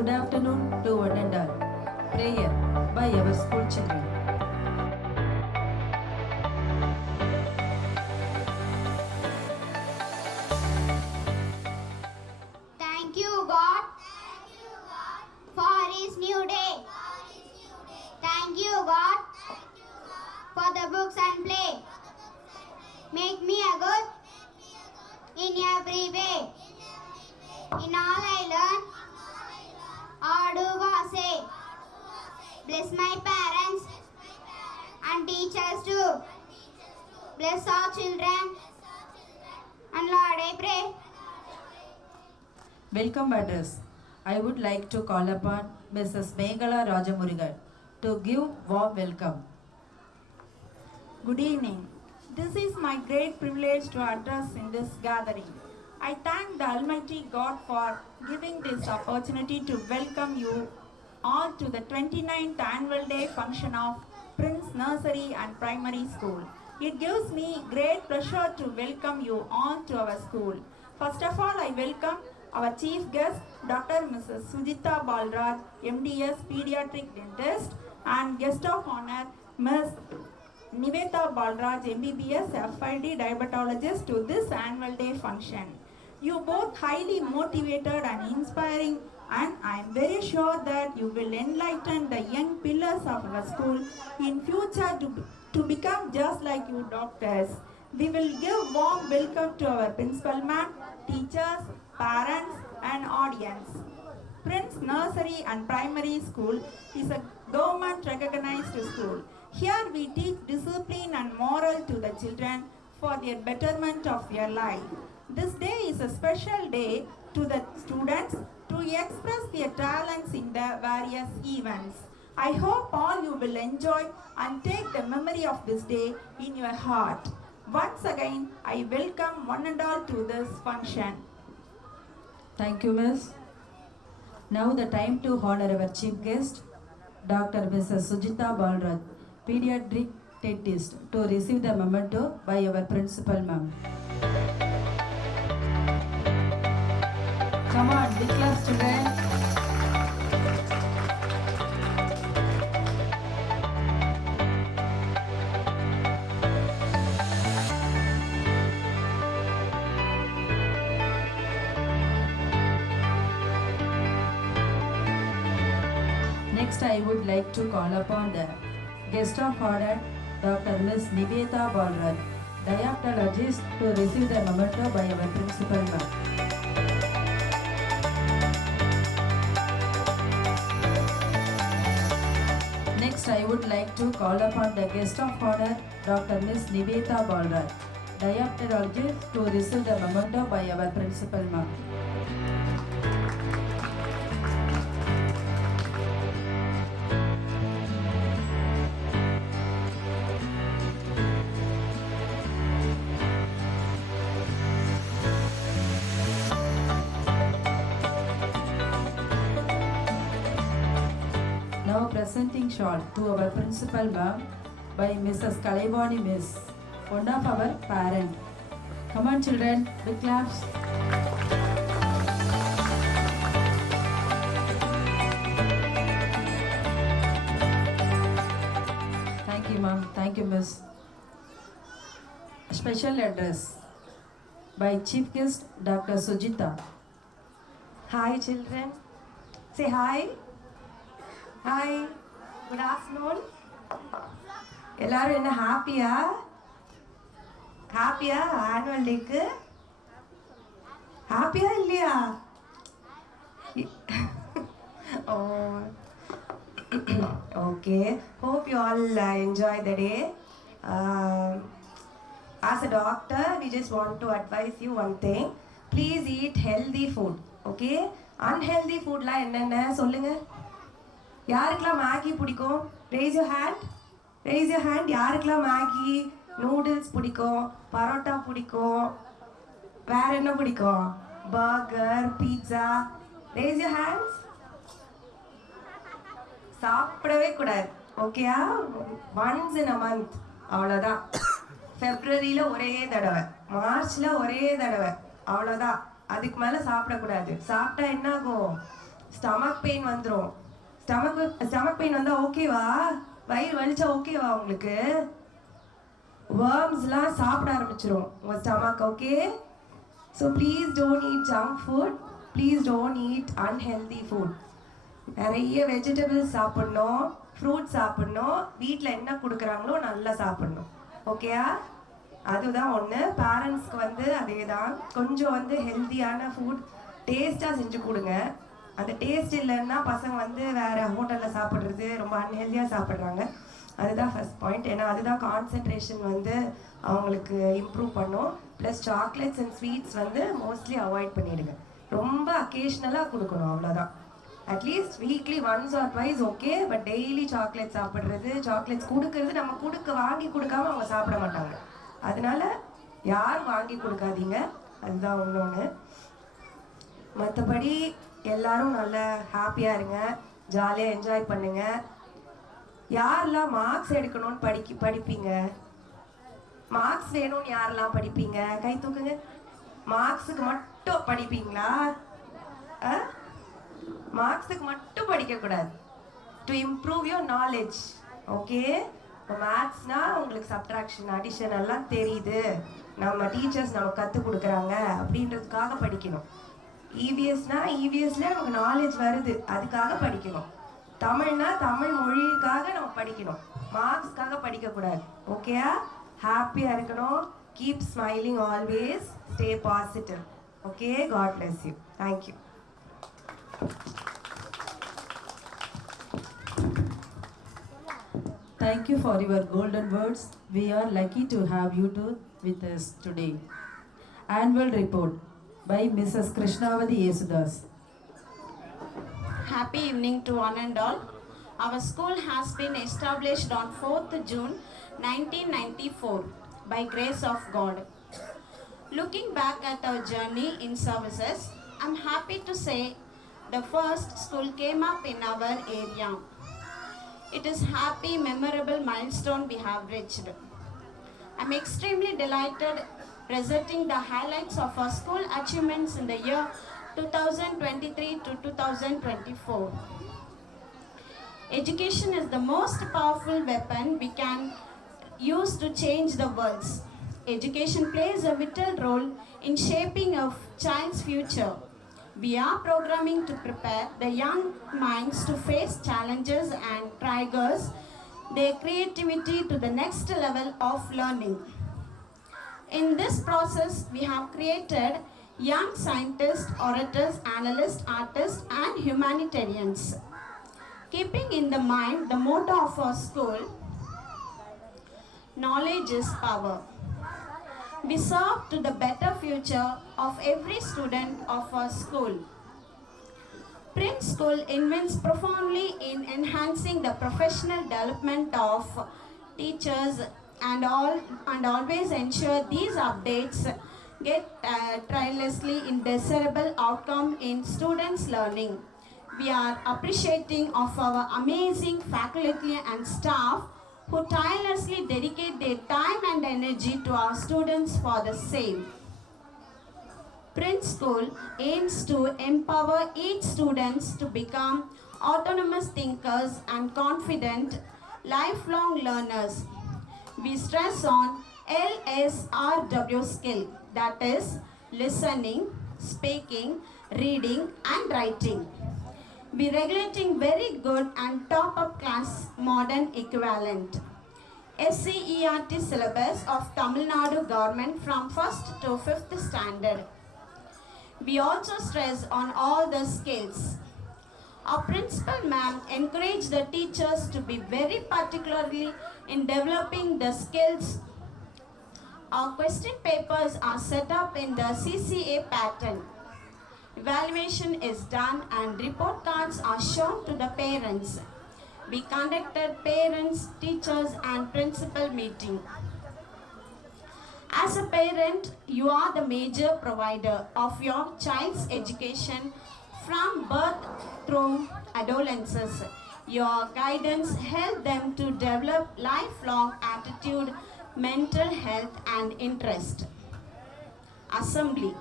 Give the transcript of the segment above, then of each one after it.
Good afternoon to one and all. Prayer by our school children. Thank you, God, for His new day. Thank you, God, for the books and play. Make me a good in every way. In all I learn or do or say. Bless my parents and teachers too. Bless our children. And Lord, I pray. Welcome address. I would like to call upon Mrs. Meghala Rajamurigan to give warm welcome. Good evening. This is my great privilege to address in this gathering. I thank the Almighty God for giving this opportunity to welcome you all to the 29th annual day function of Prince Nursery and Primary School. It gives me great pleasure to welcome you all to our school. First of all, I welcome our chief guest, Dr. Mrs. Sujita Balraj, MDS Pediatric Dentist, and guest of honor, Ms. Niveta Balraj, MBBS FID Diabetologist to this annual day function. You both highly motivated and inspiring, and I am very sure that you will enlighten the young pillars of our school in future to become just like you doctors. We will give warm welcome to our principal ma'am, teachers, parents and audience. Prince Nursery and Primary School is a government recognized school. Here we teach discipline and moral to the children for their betterment of their life. This day is a special day to the students to express their talents in the various events. I hope all you will enjoy and take the memory of this day in your heart. Once again, I welcome one and all to this function. Thank you, Miss. Now the time to honor our chief guest, Dr. Mrs. Sujita Balraj, Pediatric Dentist, to receive the memento by our principal ma'am. Come on, big class children. Next, I would like to call upon the guest of honor, Dr. Ms. Niveta Balraj, diaptologist, to receive the memento by our principal ma'am. Next, I would like to call upon the guest of honor, Dr. Ms. Niveta Balraj, diaptologist, to receive the memento by our principal ma'am. Now presenting shawl to our principal ma'am by Mrs. Kalaivani Miss, one of our parent. Come on children, big claps. Thank you ma'am, thank you miss. Special address by Chief Guest Dr. Sujita. Hi children. Say hi. Hi. Good afternoon. எல்லாரும் என்ன ஹாப்பியா annual டேக்கு ஹாப்பியா இல்லையா okay, hope you all enjoy the day. As a doctor, we just want to advise you one thing. Please eat healthy food. Okay, unhealthy food la enna solunga. யாருக்கெல்லாம் Maggi பிடிக்கும்? raise your hand. யாருக்கெல்லாம் Maggi noodles பிடிக்கும், பரோட்டா பிடிக்கும், வேற என்ன பிடிக்கும்? Burger, pizza? raise your hands. சாப்பிடவே கூடாது. ஓகேயா? once in a month அவ்வளோதான். ஃபெப்ரவரியில் ஒரே தடவை, மார்ச்சில் ஒரே தடவை, அவ்வளோதான். அதுக்கு மேலே சாப்பிடக்கூடாது. சாப்பிட்டா என்ன ஆகும்? ஸ்டமக் பெயின் வந்துடும். ஸ்டமக் பெயின் வந்தால் ஓகேவா? வயிறு வலிச்சா ஓகேவா உங்களுக்கு? wormsலாம் சாப்பிட ஆரம்பிச்சிரும் உங்கள் stomach. Okay, so please don't eat junk food, please don't eat unhealthy food. நிறைய வெஜிடபிள்ஸ் சாப்பிட்ணும், ஃப்ரூட்ஸ் சாப்பிட்ணும், வீட்டில் என்ன கொடுக்குறாங்களோ நல்லா சாப்பிட்ணும். ஓகேயா? அதுதான் ஒன்று. பேரண்ட்ஸ்க்கு வந்து அதே தான், கொஞ்சம் வந்து ஹெல்த்தியான ஃபுட் டேஸ்ட்டாக செஞ்சு கொடுங்க. அந்த டேஸ்ட் இல்லைன்னா பசங்க வந்து வேறு ஹோட்டலில் சாப்பிட்றது, ரொம்ப அன்ஹெல்த்தியாக சாப்பிட்றாங்க. அதுதான் ஃபர்ஸ்ட் பாயிண்ட். ஏன்னா அதுதான் கான்சன்ட்ரேஷன் வந்து அவங்களுக்கு இம்ப்ரூவ் பண்ணும். ப்ளஸ் சாக்லேட்ஸ் அண்ட் ஸ்வீட்ஸ் வந்து மோஸ்ட்லி அவாய்ட் பண்ணிவிடுங்க. ரொம்ப அக்கேஷ்னலாக கொடுக்கணும், அவ்வளோதான். At least weekly once R twice okay, but daily chocolate சாப்பிட்றது, சாக்லேட்ஸ் கொடுக்கறது, நம்ம வாங்கி கொடுக்காம அவங்க சாப்பிட மாட்டாங்க. அதனால யாரும் வாங்கி கொடுக்காதீங்க, அதுதான் ஒன்று. மற்றபடி எல்லாரும் நல்லா ஹாப்பியாக இருங்க, ஜாலியாக என்ஜாய் பண்ணுங்க. யாரெல்லாம் மார்க்ஸ் எடுக்கணும்னு படிப்பீங்க, மார்க்ஸ் வேணும்னு யாரெல்லாம் படிப்பீங்க? கை தூக்குங்க. மார்க்ஸுக்கு மட்டும் படிப்பீங்களா? மார்க்ஸுக்கு மட்டும் படிக்கக்கூடாது. To improve your knowledge. Okay, இப்போ மேத்ஸ்னால் உங்களுக்கு சப்ட்ராக்ஷன், அடிஷன் எல்லாம் தெரியுது, நம்ம டீச்சர்ஸ் நமக்கு கற்றுக் கொடுக்குறாங்க அப்படின்றதுக்காக படிக்கணும். இவிஎஸ்னால் இவிஎஸ்ல நமக்கு நாலேஜ் வருது, அதுக்காக படிக்கணும். தமிழ்னா தமிழ் மொழிக்காக நம்ம படிக்கணும், மார்க்ஸ்க்காக படிக்கக்கூடாது. ஓகேயா? ஹாப்பியாக இருக்கணும். Keep smiling always, stay positive. Okay, God bless you. Thank you. Thank you for your golden words. We are lucky to have you two with us today. Annual report by Mrs. Krishnavati Yesudas. Happy evening to one and all. Our school has been established on 4th June 1994 by grace of God. Looking back at our journey in services, I'm happy to say the first school came up in our area. It is happy, memorable milestone we have reached. I'm extremely delighted presenting the highlights of our school achievements in the year 2023 to 2024. Education is the most powerful weapon we can use to change the world. Education plays a vital role in shaping a child's future. We are programming to prepare the young minds to face challenges and triggers their creativity to the next level of learning. In this process, we have created young scientists, orators, analysts, artists, and humanitarians. Keeping in the mind the motto of our school, knowledge is power. We serve to the better future of every student of our school. Prince School invests profoundly in enhancing the professional development of teachers and always ensure these updates get tirelessly in desirable outcome in students' learning. We are appreciating of our amazing faculty and staff who tirelessly dedicate their time and energy to our students for the same. Prince School aims to empower each student to become autonomous thinkers and confident lifelong learners. We stress on LSRW skill, that is listening, speaking, reading and writing. We regulating very good and top up class modern equivalent. SCERT syllabus of Tamil Nadu government from 1st to 5th standard. We also stress on all the skills. Our principal ma'am encouraged the teachers to be very particularly in developing the skills. Our question papers are set up in the CCA pattern. Evaluation is done and report cards are shown to the parents. We conducted parents, teachers and principal meeting. As a parent, you are the major provider of your child's education from birth through adolescence. Your guidance helps them to develop lifelong attitude, mental health and interest. Assembly.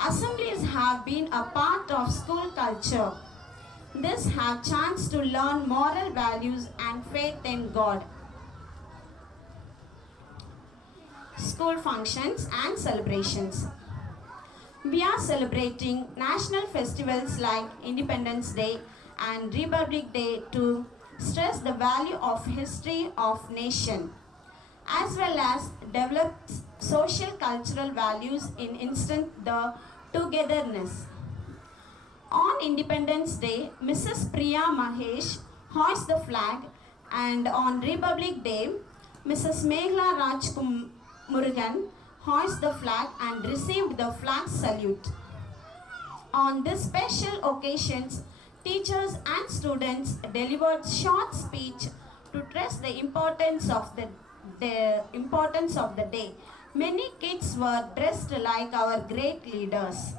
Assemblies have been a part of school culture. This have chance to learn moral values and faith in God. School functions and celebrations. We are celebrating national festivals like Independence Day and Republic Day to stress the value of history of nation, as well as develop social cultural values in instant the togetherness. On Independence Day, Mrs. Priya Mahesh hoists the flag, and on Republic Day, Mrs. Meghla Murugan hoists the flag and received the flag salute. On this special occasions, teachers and students delivered short speech to stress the importance of the day. Many kids were dressed like our great leaders.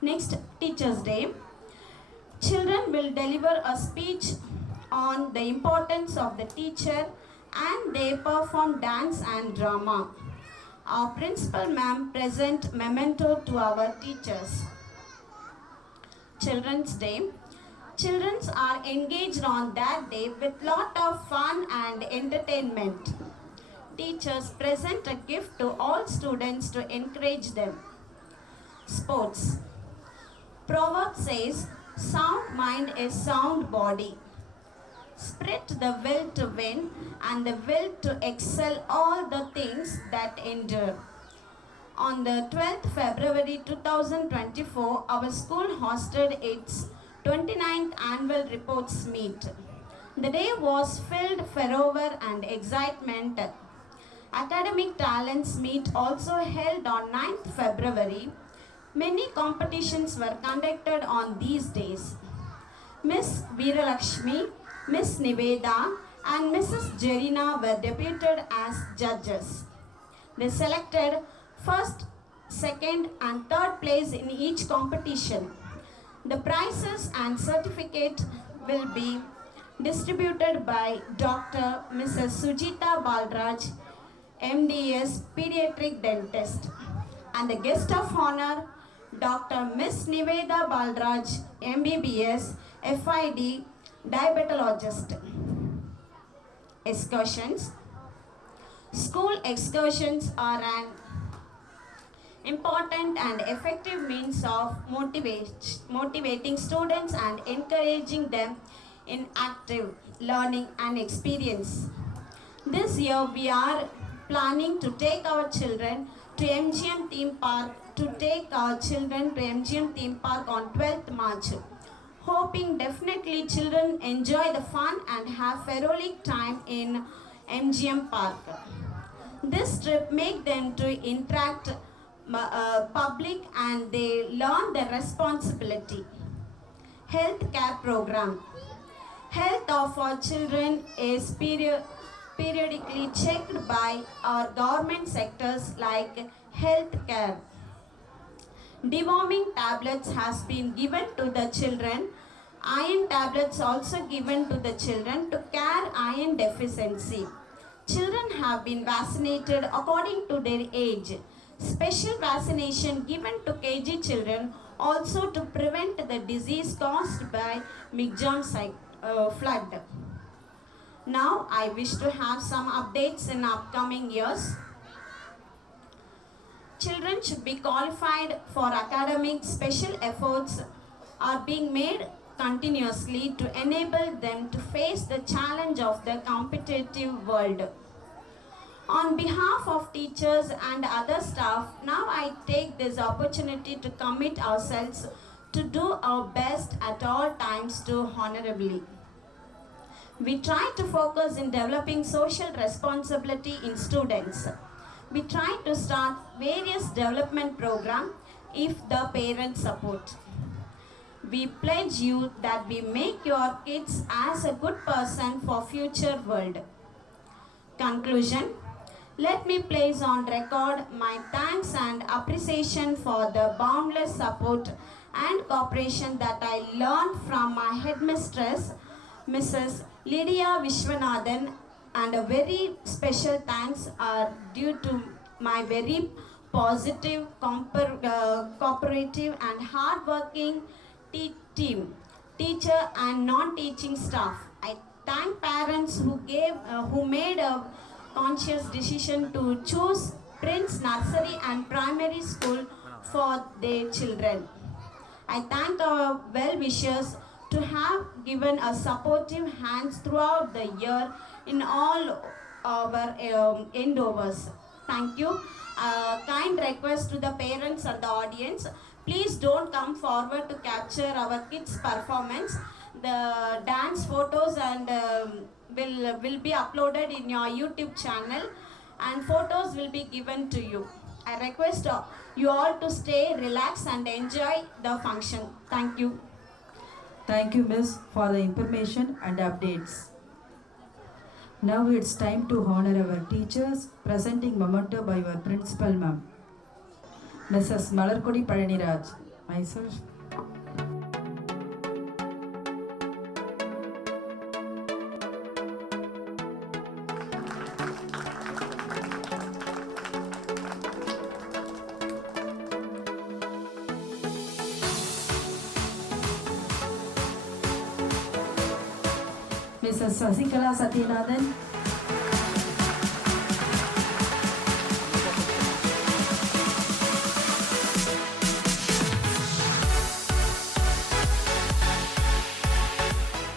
Next, Teachers' Day. Children will deliver a speech on the importance of the teacher and they perform dance and drama. Our principal ma'am present memento to our teachers. Children's Day. Children are engaged on that day with lot of fun and entertainment. Teachers present a gift to all students to encourage them. Sports. Proverb says, sound mind is sound body. Spirit the will to win and the will to excel all the things that endure. On the 12th February 2024, our school hosted its 29th annual reports meet. The day was filled fervor and excitement. Academic Talents Meet also held on 9th February. Many competitions were conducted on these days. Miss Veeralakshmi, Miss Niveda and Mrs. Jerina were deputed as judges. They selected first, second and third place in each competition. The prizes and certificate will be distributed by Dr. Mrs. Sujita Balraj, MDS Pediatric Dentist, and the guest of honor, Dr. Miss Niveda Balraj, MBBS, FID, Diabetologist. Excursions. School excursions are an important and effective means of motivating students and encouraging them in active learning and experience. This year we are planning to take our children to MGM theme park on 12th March. Hoping definitely children enjoy the fun and have heroic time in MGM park. This trip make them to interact public and they learn the responsibility. Health care program. Health of our children is periodically checked by our government sectors like health care. Deworming tablets has been given to the children. Iron tablets also given to the children to care iron deficiency. Children have been vaccinated according to their age. Special vaccination given to KG children also to prevent the disease caused by Migjam flood. Now I wish to have some updates in upcoming years. Children should be qualified for academic. Special efforts are being made continuously to enable them to face the challenge of the competitive world. On behalf of teachers and other staff, now I take this opportunity to commit ourselves to do our best at all times to honorably. We try to focus in developing social responsibility in students. We try to start various development programs if the parents support. We pledge you that we make your kids as a good person for future world. Conclusion. Let me place on record my thanks and appreciation for the boundless support and cooperation that I learned from my headmistress, Mrs. Lydia Vishwanathan, and a very special thanks are due to my very positive, cooperative and hard-working team, teacher and non-teaching staff. I thank parents who made a conscious decision to choose Prince Nursery and Primary School for their children. I thank our well-wishers to have given us supportive hands throughout the year in all our endeavors. Thank you. Kind request to the parents and the audience, please don't come forward to capture our kids' performance. The dance photos and will be uploaded in your YouTube channel and photos will be given to you. I request you all to stay relaxed and enjoy the function. Thank you. Thank you, Miss, for the information and updates. Now it's time to honor our teachers, presenting memento by our principal ma'am, Mrs. Malarkodi Palaniraj. Myself. Mrs. Sasikala Satyanathan.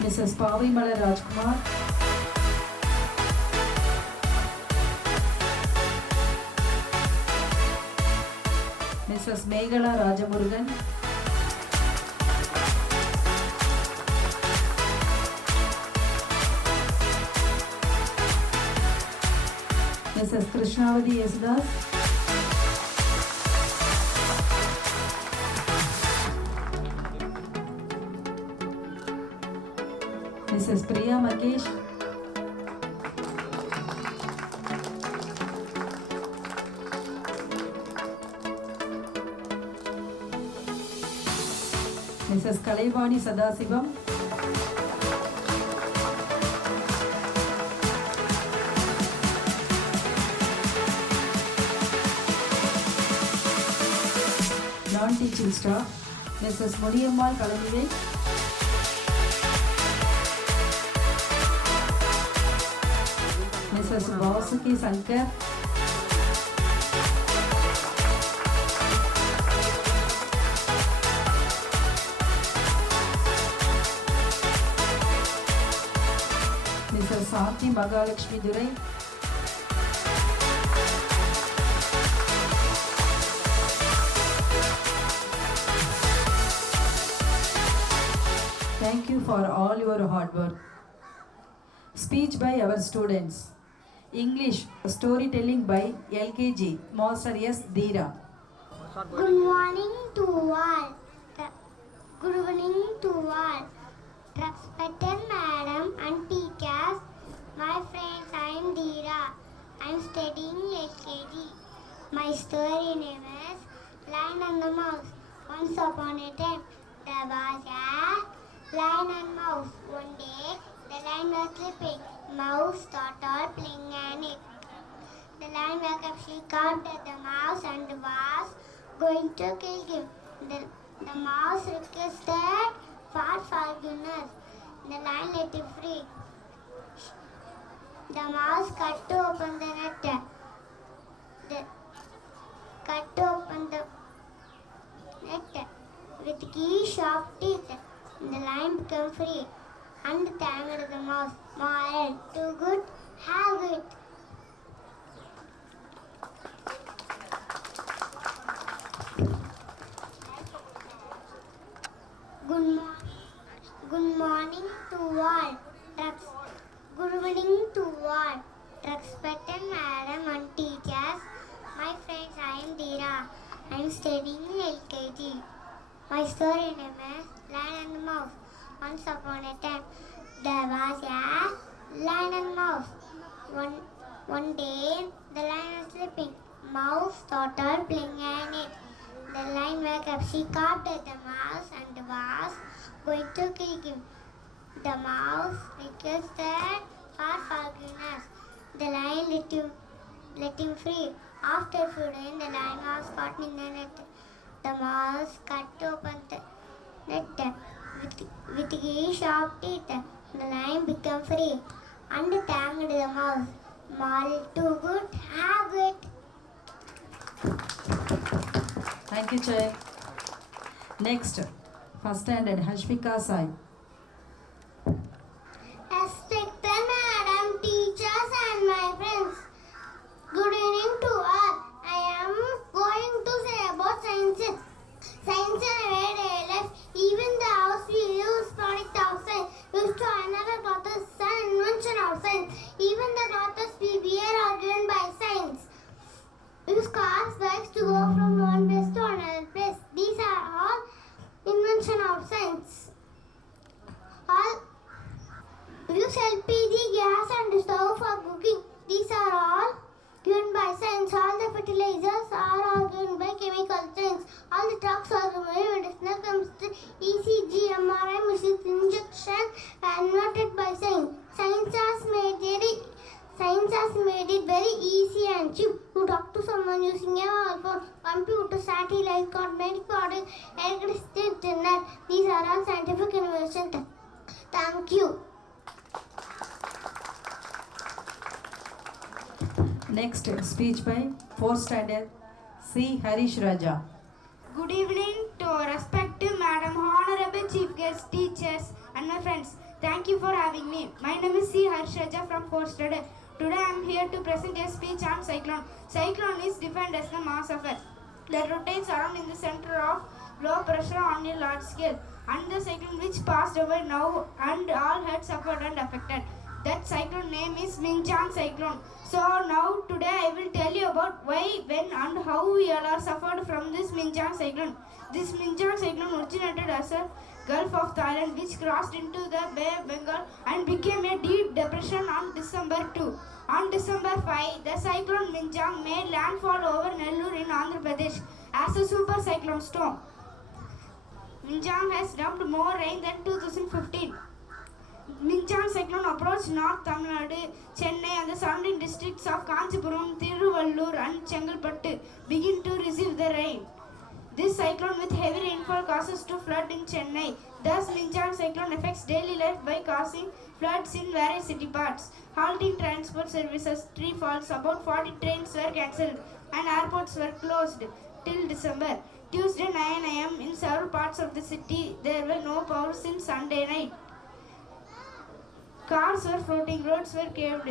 Mrs. Pavimala Rajkumar. Mrs. Meghala Rajamurugan. Mrs. Krishnavati Yesudas. Mrs. Priya Makesh. Mrs. Kalaivani Sadasivam. Non-teaching staff, Mrs. Mudiyammal Kalanive, Mrs. Vasuki Sankar, Trichy Mahalakshmi Durai. Thank you for all your hard work. Speech by our students. English storytelling by LKG Master S. Dheera. Good morning to all. Good evening to all. Respected madam and teachers, my friends, I am Dheera. I am studying LKG. My story name is Lion and the Mouse. Once upon a time, there was a lion and mouse. One day, the lion was sleeping. Mouse started playing on it. The lion woke up, she caught the mouse and was going to kill him. The mouse requested for forgiveness. The lion let him free. The mouse cut open the net. Cut open the net with key sharp teeth. The lion became free and thanked the mouse. Moral: do good, have good. Good morning to all. Good evening to all. Respected madam and teachers, my friends, I am Dheera. I am studying LKG. My story name is Lion and the Mouse. Once upon a time, there was a lion and mouse. One day, the lion was sleeping. Mouse started playing on it. The lion woke up. She caught the mouse and was going to kill him. The mouse requested for forgiveness. The lion let him free. After feeding, the lion was caught in the net. The mouse cut open the net with his sharp teeth. The lion became free and thanked the mouse. Moral: do good, have good. Thank you, Chay. Next, first standard Hashvika Sai. Respected madam, teachers and my friends, good evening to all. I am going to say about science. Science in everyday life. Even the house we use product of science. Used to another clothes an invention of science. Even the clothes we wear are given by science. Use cars, bikes to go from one place to another place. These are all invention of science. All use LPG, gas and stove for cooking. These are all given by science. All the fertilizers are all given by chemical science. All the drugs are given by medicinal chemistry. ECG, MRI machines, injection invented by science. Science has made it very easy and cheap to talk to someone using a mobile phone, computer, satellite, cosmetic products, electricity, internet. These are all scientific innovations. Thank you. Next, speech by 4th standard C. Harish Raja. Good evening to our respective Madam, Honorable Chief Guests, teachers and my friends. Thank you for having me. My name is C. Harish Raja from 4th standard. Today I am here to present a speech on cyclone. Cyclone is defined as the mass of earth that rotates around in the center of low pressure on a large scale, and the cyclone which passed over now and all had suffered and affected. That cyclone name is Minchang cyclone. So now today I will tell you about why, when and how we all are suffered from this Minchang cyclone. This Minchang cyclone originated as a Gulf of Thailand which crossed into the Bay of Bengal and became a deep depression on December 2. On December 5, the cyclone Minchang made landfall over Nellore in Andhra Pradesh as a super cyclone storm. Minchang has dumped more rain than 2015. Minchang cyclone approached North Tamil Nadu, Chennai and the surrounding districts of Kanchipuram, Tiruvallur and Chengalpattu begin to receive the rain. This cyclone with heavy rainfall causes to flood in Chennai. Thus, Minchang cyclone affects daily life by causing floods in various city parts, halting transport services, tree falls, about 40 trains were cancelled and airports were closed till December. Tuesday 9 am in several parts of the city there were no power since Sunday night. Cars were floating, roads were caved.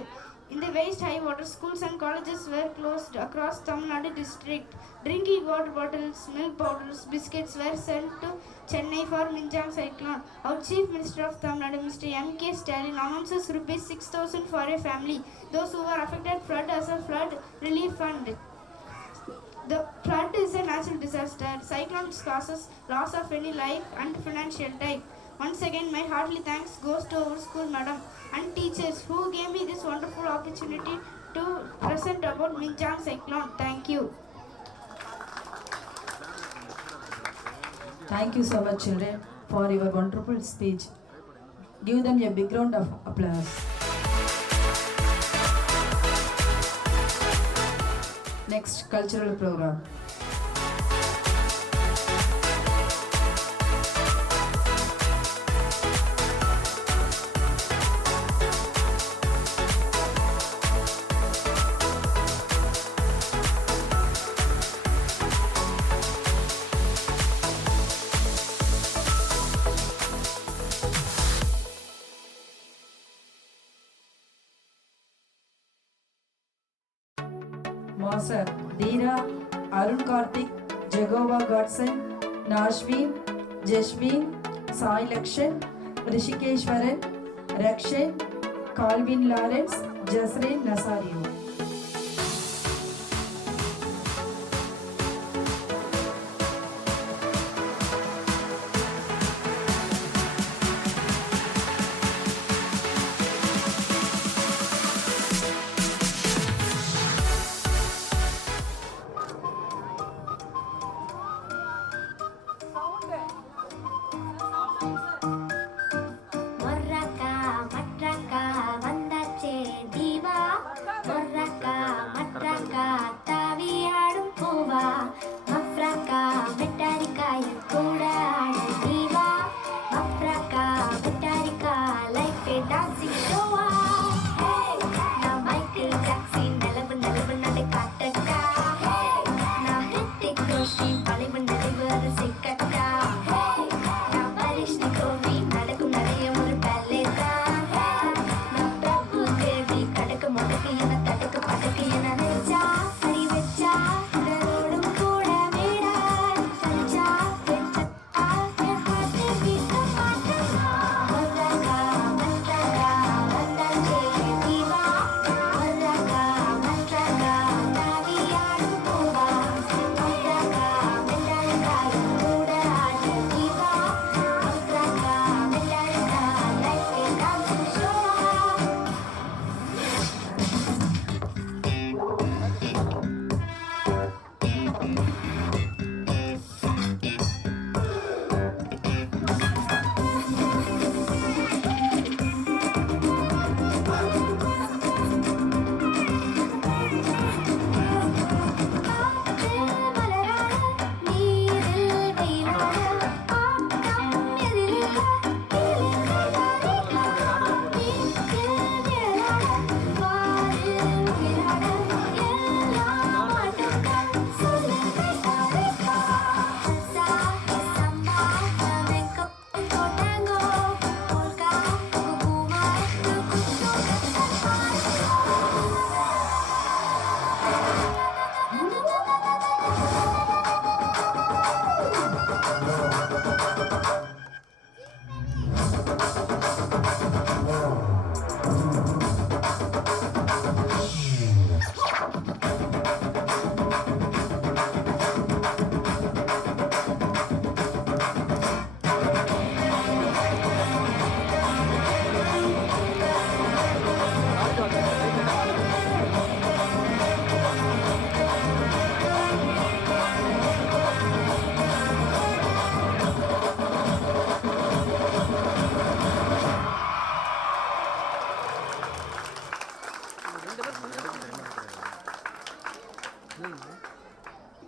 In the waist-high water, schools and colleges were closed across Tamil Nadu district. Drinking water bottles, milk powders, biscuits were sent to Chennai for Minjang cyclone. Our Chief Minister of Tamil Nadu, Mr. M.K. Stalin, announces rupees 6,000 for a family. Those who were affected flood as a flood relief fund. The flood is a natural disaster. Cyclones causes loss of any life and financial type. Once again, my heartily thanks goes to our school madam and teachers who gave me this wonderful opportunity to present about Minjang cyclone. Thank you. Thank you so much, children, for your wonderful speech. Give them a big round of applause. Next cultural program. Master Dira, Arun Karthik, Jagova Godson, Nashveen, Jashveen, Sai Lakshan, Rishikeshwaran, Rakshan, Calvin Lawrence, Jasreen Nasario. Morraka, matraka, vandache diva. Morraka, matraka, tavi aadum poova. Mafraka, vettarika, kuda aadu diva. Mafraka, vettarika, like a dancing show. Hey, na Michael Jackson, nalavu nalavu nade kaattakka. Hey, na Hrithik Roshan, Bollywood nalavu adu sikkakka. Hey, na Varishni Kovi, nadakum nariya oru ballet da. Hey, na Prabhu Devi, kadakku modakku ena tadakku padakku ena vecha. Hari vecha, idarodum kuda veeda. Sancha, vecha, your heart will beat the matter. Morraka, matraka, vandache diva. Morraka, matraka, tavi aadu poova. Morraka, vettarika, kuda aadu diva. Morraka, vettarika, like a dancing show. காற்றில் மலராட, நீரில் வெயிலாட, ஆட்டம் எதிரில் கிளிகள் வீட்டில் நிழலாட, வாரில் உயிராட, எல்லாம் ஆட்டம்தான் சொல்லுங்கள் தவிர்ப்பா. Salsa, samba, flamenco, tango, polka, cucuma,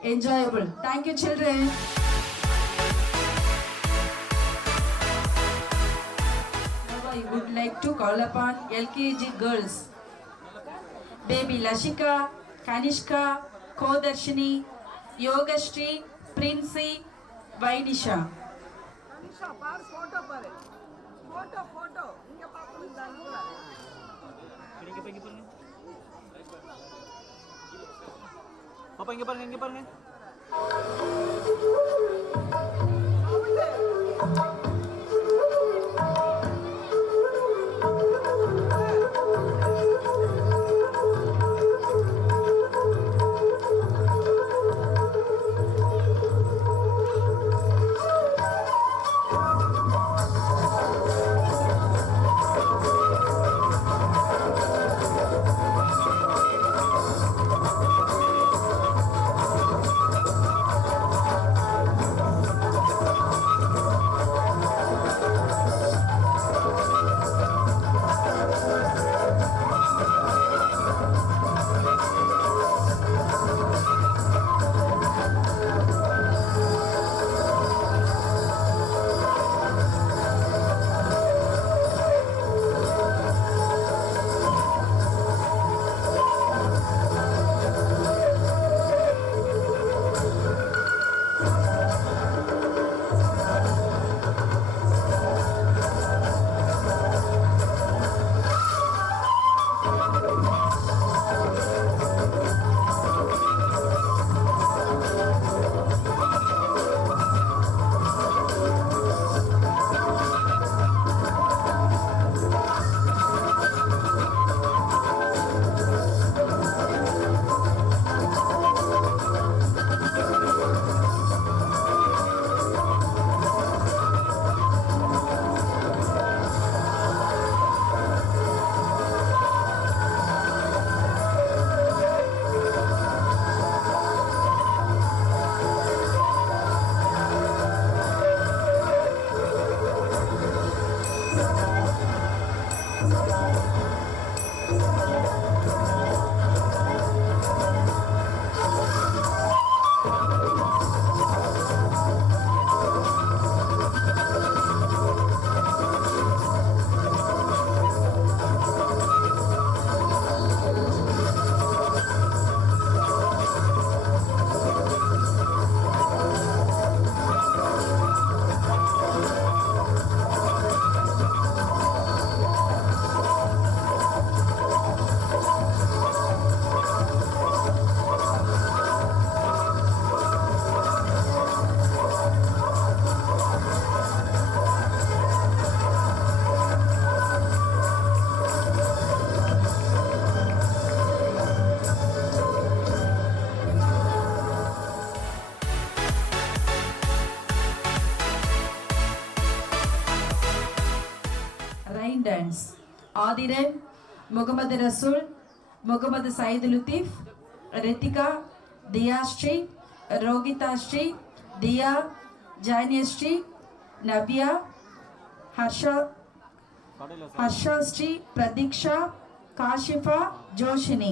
Enjoyable. Thank you, children. Now I would like to call upon LKG girls. Baby Lashika, Kanishka, Kodarshini, Yogashri, Princey, Vaidisha. Nisha பாரு photo பாரு போட்டோ இங்க பாக்கணும் பாப்பா இங்க பாருங்க, இங்க பாருங்க. Rain dance. Adiran, Muhammad Rasul, Muhammad Said Lutif, Ritika, Diya Shri, Rogita Shri, Diya, Jainia Shri, Navya, Harsha Shri, Pradiksha, Kashifa, Joshini.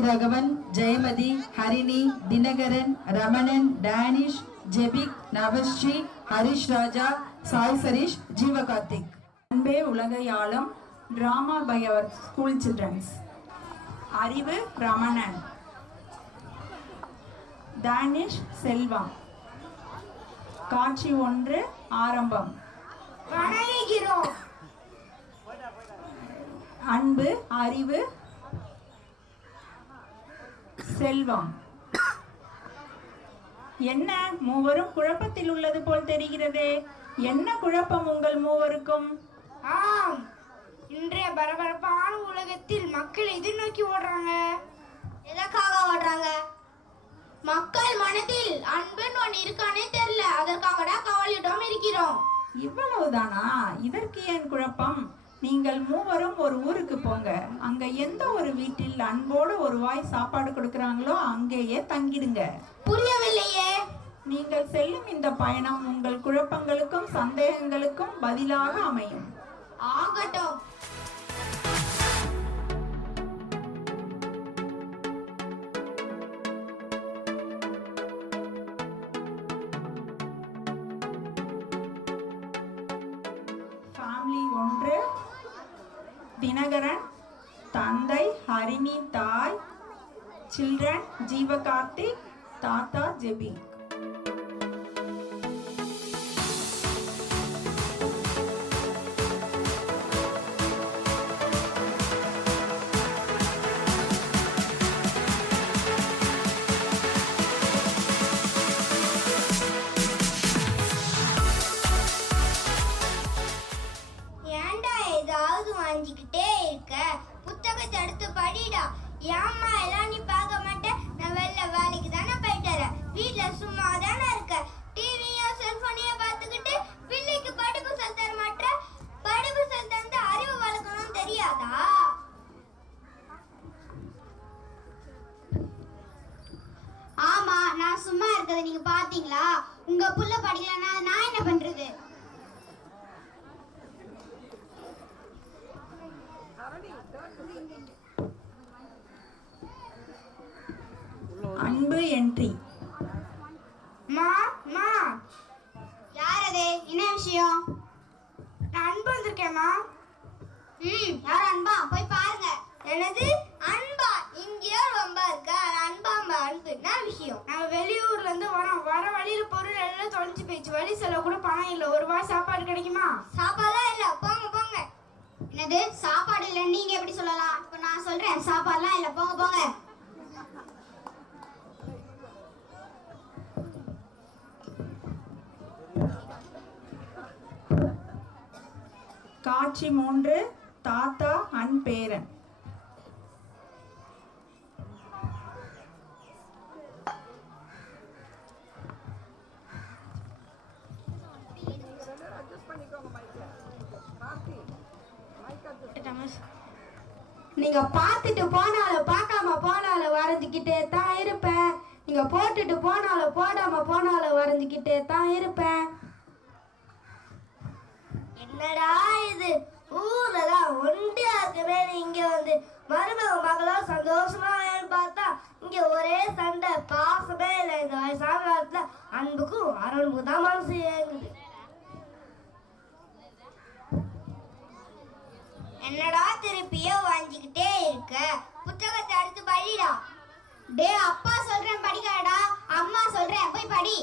Vijayaraghavan, Jayamathi, Harini, Dinakaran, Ramanan, Danish, Jebik, Navasri, Harish Raja, Sai Sarish, Jeevakarthik. அன்பே உலகை ஆளும் drama by our school childrens. Arivu Ramanan, Danish செல்வம். காட்சி 1 ஆரம்பம். வணங்குகிறோம். அன்பு, அறிவு, செல்வம். என்ன மூவரும் குழப்பத்தில் உள்ளது போல் தெரிகிறதே. என்ன குழப்பம் உங்கள் மூவருக்கும்? ஆம், இன்றைய பரபரப்பான உலகத்தில் மக்கள் எதிர்நோக்கி ஓடுறாங்க. எதற்காக ஓடுறாங்க? மக்கள் மனதில் அன்புன்னு ஒன்று இருக்கானே தெரியல, அதற்காக கவலையிடம் இருக்கிறோம். இவ்வளவுதானா? இதற்கு ஏன் குழப்பம்? நீங்கள் மூவரும் ஒரு ஊருக்கு போங்க. அங்க எந்த ஒரு வீட்டில் அன்போடு ஒரு வாய் சாப்பாடு கொடுக்கறாங்களோ அங்கேயே தங்கிடுங்க. புரியவில்லையே. நீங்கள் செல்லும் இந்த பயணம் உங்கள் குழப்பங்களுக்கும் சந்தேகங்களுக்கும் பதிலாக அமையும். ஆகட்டும். ஃபேமிலி 1. தினகரன் தந்தை, ஹரிணி தாய், சில்ட்ரன் ஜீவகார்த்திக், தாத்தா ஜெபி. ஏன்டா ஏதாவது வாங்கிக்கிட்டே இருக்க? புத்தகத்தை எடுத்து படிடா. ஏம்மா எல்லாம் நீ பார்க்க மாட்டேன்? நான் வெளில வேலைக்கு தானே போயிட்டு வரேன். வீட்டில் சும்மா தானே இருக்க. டிவியும் செல்போனையும் பார்த்துக்கிட்டு பிள்ளைக்கு படிப்பு சொல்லி தர மாட்டேன். படிப்பு சொல்லி தந்து அறிவு வளர்க்கணும்னு தெரியாதா? ஆமா, நான் சும்மா இருக்கதை நீங்க பாத்தீங்களா? உங்க புள்ள படிக்கலன்னா நான் என்ன பண்றது? அன்பு என்ட்ரி. மா மா, யார் அது? என்ன விஷயம்? நான் அன்பு வந்திருக்கேம்மா. யார் அன்பா? போய் பாருங்க. என்னது அன்பா? இங்கேயோ ரொம்ப இருக்கா? அன்பாம்பா? அன்பு என்ன விஷயம்? நாங்க வெளியூர்ல இருந்து வரோம். வர வழியில பொருள் எல்லாம் தொலைஞ்சு போயிடுச்சு. வழி செலவு கூட பணம் இல்லை. ஒரு வாய் சாப்பாடு கிடைக்குமா? சாப்பாடுலாம் இல்ல. போங்க போங்க. என்னது சாப்பாடு இல்லை? நீங்க எப்படி சொல்லலாம்? இப்ப நான் சொல்றேன், சாப்பாடுலாம் இல்லை, போங்க போங்க. காட்சி 3 தாத்தா அண்ட் பேரன். நீங்க பார்த்துட்டு போனாலும் பார்க்காம போனாலும் வரைஞ்சுக்கிட்டே தான் இருப்பேன். நீங்க போட்டுட்டு போனாலும் போடாம போனாலும் வரைஞ்சுக்கிட்டே தான் இருப்பேன். என்னடா இது? ஊரெல்லாம் ஒண்டியா இருக்கவே இங்க வந்து மருமக மகளோ சந்தோஷமா பார்த்தா இங்க ஒரே சண்டை, பாசமே இல்லை. இந்த வயசான காலத்துல அன்புக்கும் அரணுக்கும் தான் மனசு ஏங்குது. என்னடா திருப்பியோ வாங்கிக்கிட்டே இருக்க? புத்தகத்தை எடுத்து படிடா. டே, அப்பா சொல்றேன் படிக்காடா. அம்மா சொல்றேன் போய் படி.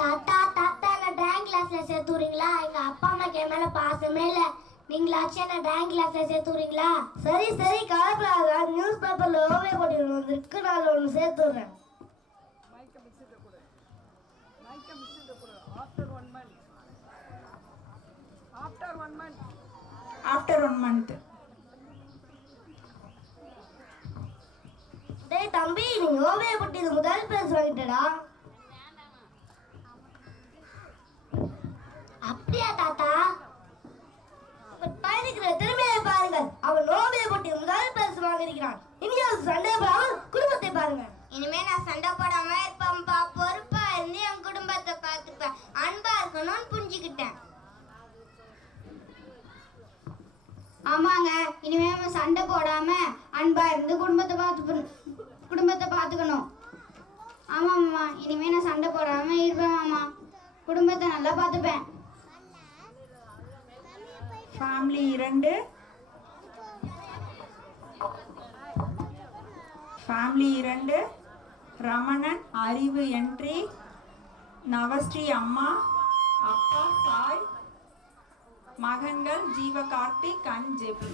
தாத்தா தாத்தா நான் ட்ராயிங் கிளாஸ்ல சேர்த்துறீங்களா? எங்க அப்பா அம்மாக்கு என் மேல பாசமே இல்லை. நீங்களாச்சும் என்ன ட்ராயிங் கிளாஸ்ல சேர்த்துறீங்களா? சரி சரி, கலப்படாத. நியூஸ் பேப்பர்ல ஓவே போட்டு வந்துருக்கு. நான் ஒன்று சேர்த்துறேன். After 1 month. டேய் தம்பி, நீ ஓவே போட்டு இது முதல் பிரைஸ் வாங்கிட்டடா. அப்படியா தாத்தா? பயணிக்கிற திறமையை பாருங்கள். அவன் ஓவே போட்டு முதல் பிரைஸ் வாங்கியிருக்கிறான். இனியாவது சண்டை போடாமல் குடும்பத்தை பாருங்க. இனிமே நான் சண்டை போடாம இருப்பேன்ப்பா. பொறுப்பா இருந்து என் குடும்பத்தை பார்த்துப்பேன். அன்பா இருக்கணும்னு புரிஞ்சுக்கிட்டேன். அன்பா இருந்து குடும்பத்தை பார்த்துக்கணும். ஆமாம்மா, இனிமே நான் சண்டை போடாம இருப்பேன் மாமா. குடும்பத்தை நல்லா பார்த்துப்பேன். ஃபேமிலி 2. ஃபேமிலி 2. ரமணன் அறிவு என்ட்ரி, நவஸ்ரீ அம்மா, அப்பா சாய், மகன்கள் ஜீவகார்த்திக் அண்ட் ஜெபி.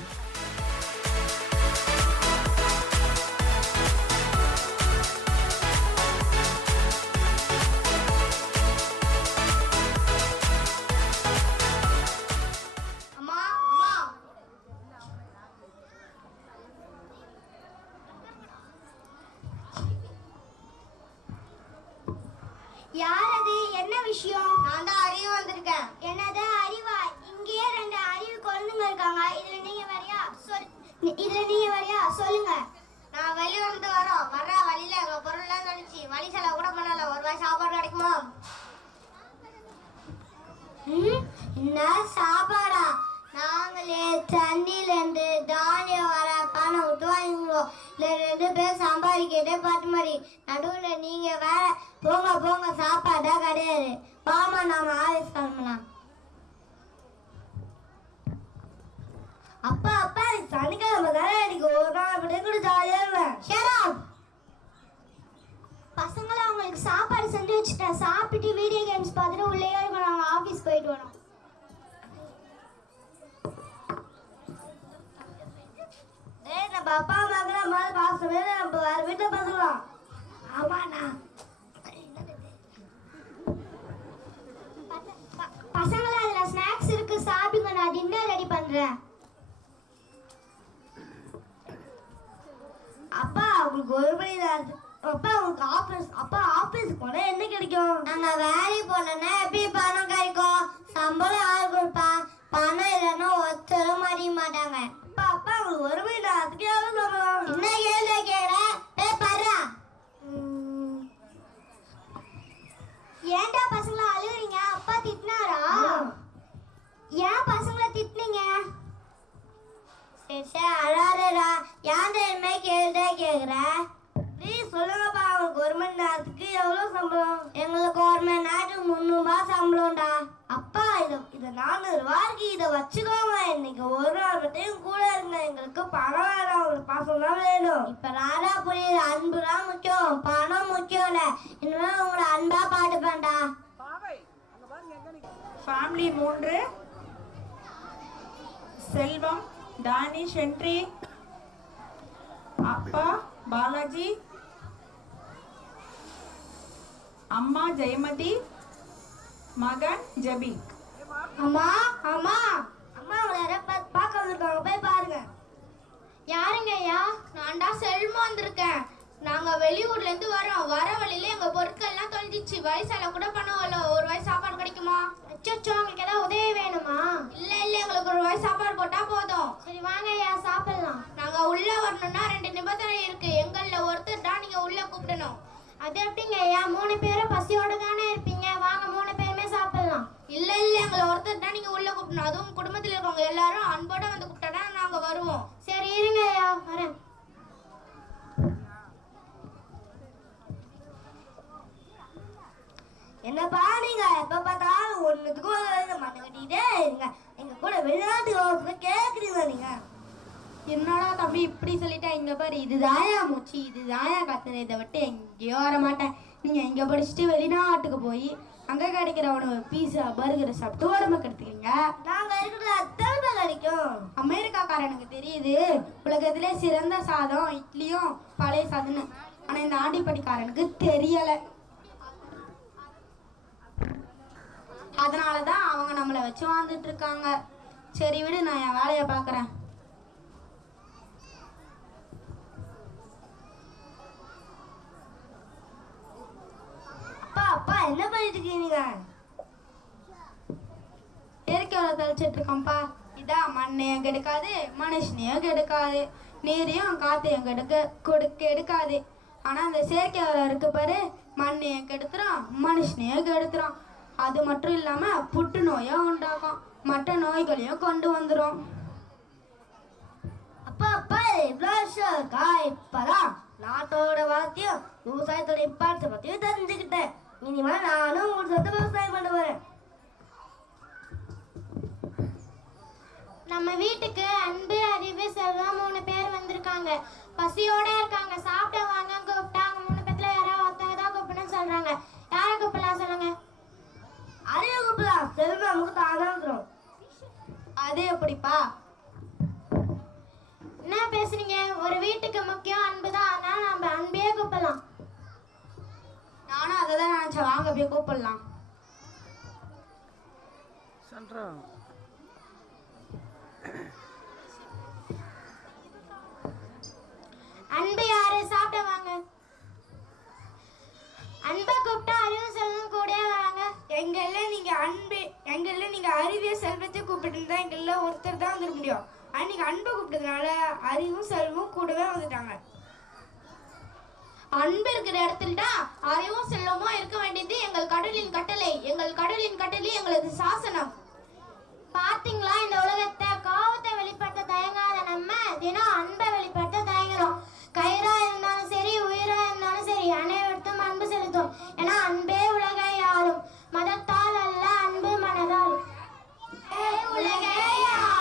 யார் அது? என்ன விஷயம்? நான் தான் அறிவு வந்திருக்கேன். என்னது அறிவா? இங்கேயே 2 அறிவு குழந்தைங்க இருக்காங்க. இதுல நீங்க வரியா? சொல்லுங்க. நான் வெளிய வந்து வர்ற வழியில எங்க பொருள்லாம் கழிச்சு வழி செலவு கூட பண்ணல. ஒரு வாய் சாப்பாடு கிடைக்குமா? என்ன சாப்பாடா? நாங்களே தண்ணியில இருந்து தானியம் வர பணம் விட்டு வாங்கிடுவோம். இல்லை 2 பேர் சம்பாதிக்கிட்டே பாட்டு மாதிரி. நடுவில் நீங்க வேற போங்க சாப்பாடா கிடையாது. பாமா நாம ஆஃபீஸ் கிளம்பலாம். அப்பா சனிக்கிழமை தானே எனக்கு ஒரு நாள் விட கூட ஜாலியா இருவேன். பசங்களை அவங்களுக்கு சாப்பாடு செஞ்சு வச்சுட்டேன். சாப்பிட்டு வீடியோ கேம்ஸ் பார்த்துட்டு உள்ளே இருக்கும். நாங்கள் ஆஃபீஸ் போயிட்டு வரோம். நம்ம அப்பா அம்மாக்கு மாதிரி பாசமே நம்ம வேற வீட்டில் பார்த்துக்கலாம். ஆமாண்ணா. பசங்களா அதில் ஸ்நாக்ஸ் இருக்கு, சாப்பிடுங்க. நான் டின்னர் ரெடி பண்றேன். அப்பா உங்களுக்கு ஒரு மணி நேரம். அப்பா உங்களுக்கு ஆபீஸ் போனா என்ன கிடைக்கும்? நாங்க வேலைக்கு போனோம்னா எப்படி பணம் கிடைக்கும்? சம்பளம் யாரு கொடுப்பா? பணம் இல்லைன்னா ஒருத்தரும் மறிய மாட்டாங்க. அப்பா உங்களுக்கு ஒரு மணி நேரத்துக்கு எவ்வளவு சம்பளம்? என்ன கேள்வி கேட்க பாரு. ஏன்டா பசங்கள அழுகுறீங்க? அப்பா திட்டினாரா? ஏன் பசங்களை திட்டினீங்க? சரி அழாதடா. ஏன் தெரியுமே கேட்குற? ப்ளீஸ் சொல்லுங்கப்பா. உங்களுக்கு ஒரு மணி நேரத்துக்கு எவ்வளோ சம்பளம்? எங்களுக்கு ஒரு மணி நேரத்துக்கு 300 ரூபாய் சம்பளம்டா. அப்பா இதை 400 ரூபாய்க்கு இதை வச்சுக்கோங்க. இன்னைக்கு ஒரு நாள் பற்றியும் கூட இருங்க. எங்களுக்கு பணம் வேணும், உங்களுக்கு பாசம் தான் வேணும். இப்போ ராடா புரியுது. அன்பு தான் முக்கியம், பணம் முக்கியம் இல்லை. இனிமேல் உங்களை அன்பா பாட்டுப்பேன்டா. ஃபேமிலி 3. செல்வம், தானிஷ் என்ட்ரி, அப்பா பாலாஜி, அம்மா ஜெயமதி, மகன் ஜெபி. அம்மா உங்களை பார்க்க வந்திருக்காங்க, போய் பாருங்க. யாருங்க ஐயா? நான்டா செல்வம் வந்திருக்கேன். நாங்க வெளியூர்ல இருந்து வரோம். வர வழியில எங்க பொருட்கள் எல்லாம் தொலைஞ்சிச்சு. வயசால கூட பண்ணுவோம்ல. ஒரு வாய் சாப்பாடு கிடைக்குமா? அச்சோ, உங்களுக்கு ஏதாவது உதவி வேணுமா? இல்ல எங்களுக்கு ஒரு வாய் சாப்பாடு போட்டா போதும். சரி வாங்க ஐயா, சாப்பிடலாம். நாங்க உள்ள வரணும்னா 2 நிபந்தனை இருக்கு. எங்கள்ல ஒருத்தர் தான் நீங்க உள்ள கூப்பிடணும். அது எப்படிங்க ஐயா? 3 பேரும் பசியோட தானே இருப்பீங்க. வாங்க 3 பேருமே சாப்பிடலாம். இல்ல எங்களை ஒருத்தர் தான் நீங்க உள்ள கூப்பிடணும். அதுவும் குடும்பத்துல இருக்கவங்க எல்லாரும் அன்போட வந்து கூப்பிட்டா நாங்க வருவோம். சரி இருங்க ஐயா, வரேன். என்னப்பா நீங்க எப்ப பார்த்தாலும் ஒண்ணுத்துக்கும் மண்ணை கட்டிக்கிட்டே இருங்க. எங்க கூட வெளிநாட்டு கேக்குறீங்க நீங்க. என்னடா தம்பி இப்படி சொல்லிட்டேன்? இங்க பாரு, இதுதாயா மூச்சு, இதுதாயா கத்துறேன். இதை விட்டு எங்கேயோ வர மாட்டேன். நீங்க இங்க படிச்சுட்டு வெளிநாட்டுக்கு போய் அங்க கிடைக்கிற உணவு பீஸா பர்கர் சாப்பிட்டு உடம்பு கெடுத்துக்கீங்க. நாங்க இருக்கிற அத்தனை கிடைக்கும். அமெரிக்காக்காரனுக்கு தெரியுது உலகத்திலே சிறந்த சாதம் இட்லியும் பழைய சாதம்னு. ஆனா இந்த ஆண்டிப்பட்டிக்காரனுக்கு தெரியல. அதனாலதான் அவங்க நம்மளை வச்சு வாழ்ந்துட்டு இருக்காங்க. சரி விடு, நான் என் வேலையை பாக்குறேன். அப்பா என்ன பண்ணிட்டு இருக்கீங்க? இயற்கையோட தெளிச்சிட்டு இருக்கோம்ப்பா. இதான் மண்ணையும் கெடுக்காது, மனுஷனையும் கெடுக்காது, நீரையும் காத்தையும் கெடுக்காது. ஆனா அந்த செயற்கை உரம் இருக்கு பாரு, மண்ணையும் கெடுத்துரும், மனுஷனையும் கெடுத்துரும். அது மட்டும் இல்லாம புற்றுநோயும் உண்டாக்கும், மற்ற நோய்களையும் கொண்டு வந்துடும். அப்பா இவ்வளோ வருஷம் இருக்கா? இப்பதான் நாட்டோட வளர்த்தியும் விவசாயத்தோட இம்பார்ட்டன்ஸ் பத்தியும் தெரிஞ்சுக்கிட்டேன். இனிமேல் நானும் ஒரு சொத்து விவசாயம் பண்ண வரேன். நம்ம வீட்டுக்கு அன்பு, அறிவு, செல்வம் 3 பேர் வந்திருக்காங்க. பசியோட இருக்காங்க. சாப்பிட வாங்க கூப்பிட்டாங்க. 3 பேர்ல யாராவது ஒருத்தங்க தான் கூப்பிடணும்னு சொல்றாங்க. யாரை கூப்பிடலாம் சொல்லுங்க? அறிவு கூப்பிடலாம். செல்வம் நமக்கு தானா வந்துடும். அது எப்படிப்பா? என்ன பேசுறீங்க? ஒரு வீட்டுக்கு முக்கியம் அன்பு தான். அதனால நம்ம அன்பையே கூப்பிடலாம். நானும் அதை தான் நினச்சேன். வாங்க போய் கூப்பிடலாம். அன்பு யாரு? சாப்பிட வாங்க. அன்பை கூப்பிட்டா அறிவு செல்வம் கூட வராங்க. எங்கள்ல நீங்க அறிவிய செல்வத்தை கூப்பிட்டு இருந்தா எங்கள்ல ஒருத்தர் தான் வந்துட முடியும். ஆனா நீங்க அன்பை கூப்பிட்டதுனால அறிவும் செல்வமும் கூடவே வந்துட்டாங்க. அன்பு இருக்கிற இடத்துல தான் அறிவும் செல்வமும் இருக்க வேண்டியது எங்கள் கடவுளின் கட்டளை. எங்கள் கடவுளின் கட்டளை எங்களது சாசனம். பாத்தீங்களா, இந்த உலகத்தை கோபத்தை வெளிப்படுத்த தயங்காத நம்ம தினம் அன்பை வெளிப்படுத்த தயங்குறோம். கயிறா இருந்தாலும் சரி, உயிரா இருந்தாலும் சரி, அனைவருக்கும் அன்பு செலுத்தும். ஏன்னா அன்பே உலகை ஆளும். மதத்தால் அல்ல, அன்பு மனதால். உலகை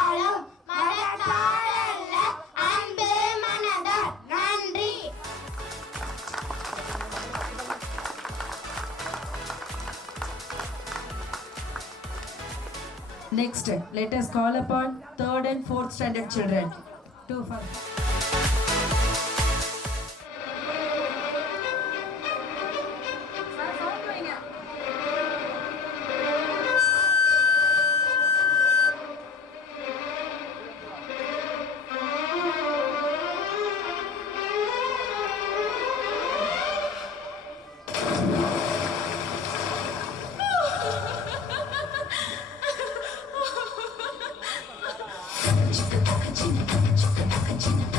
ஆளும் மதத்தால் அல்ல, அன்பு மனதால். நன்றி. Next, let us call upon 3rd and 4th standard children to Chicka chicka chicka chicka chicka chicka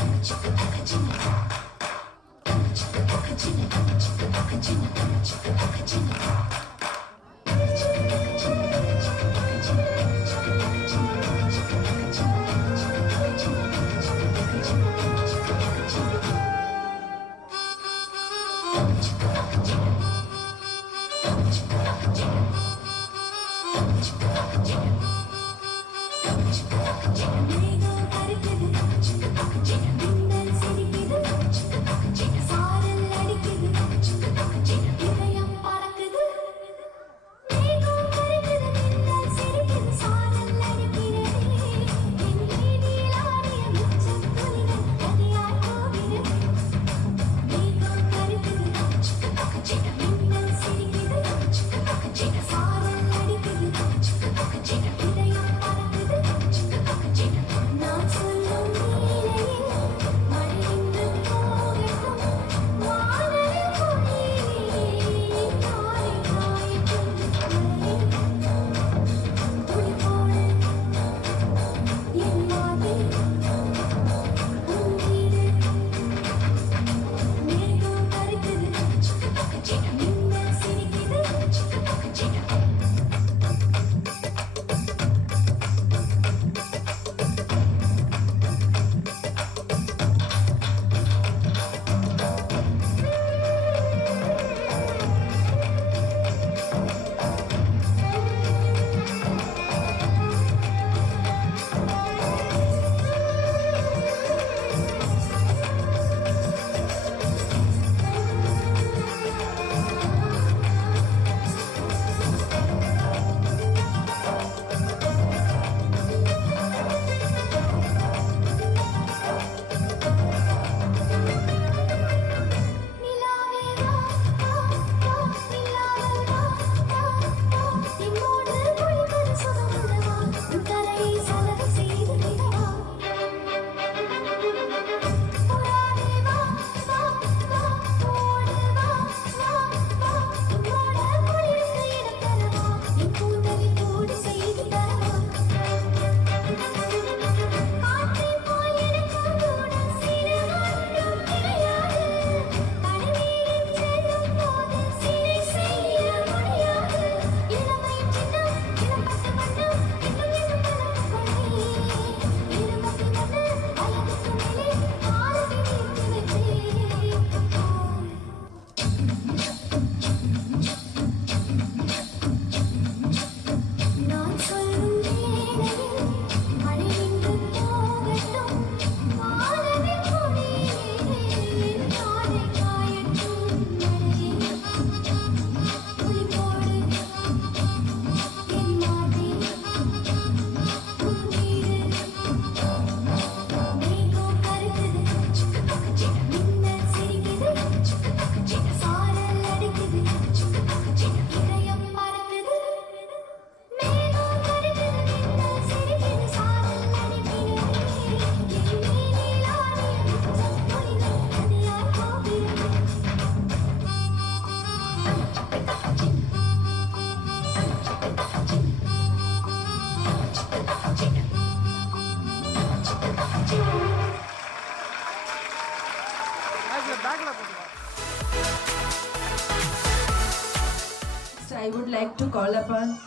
I would like to call upon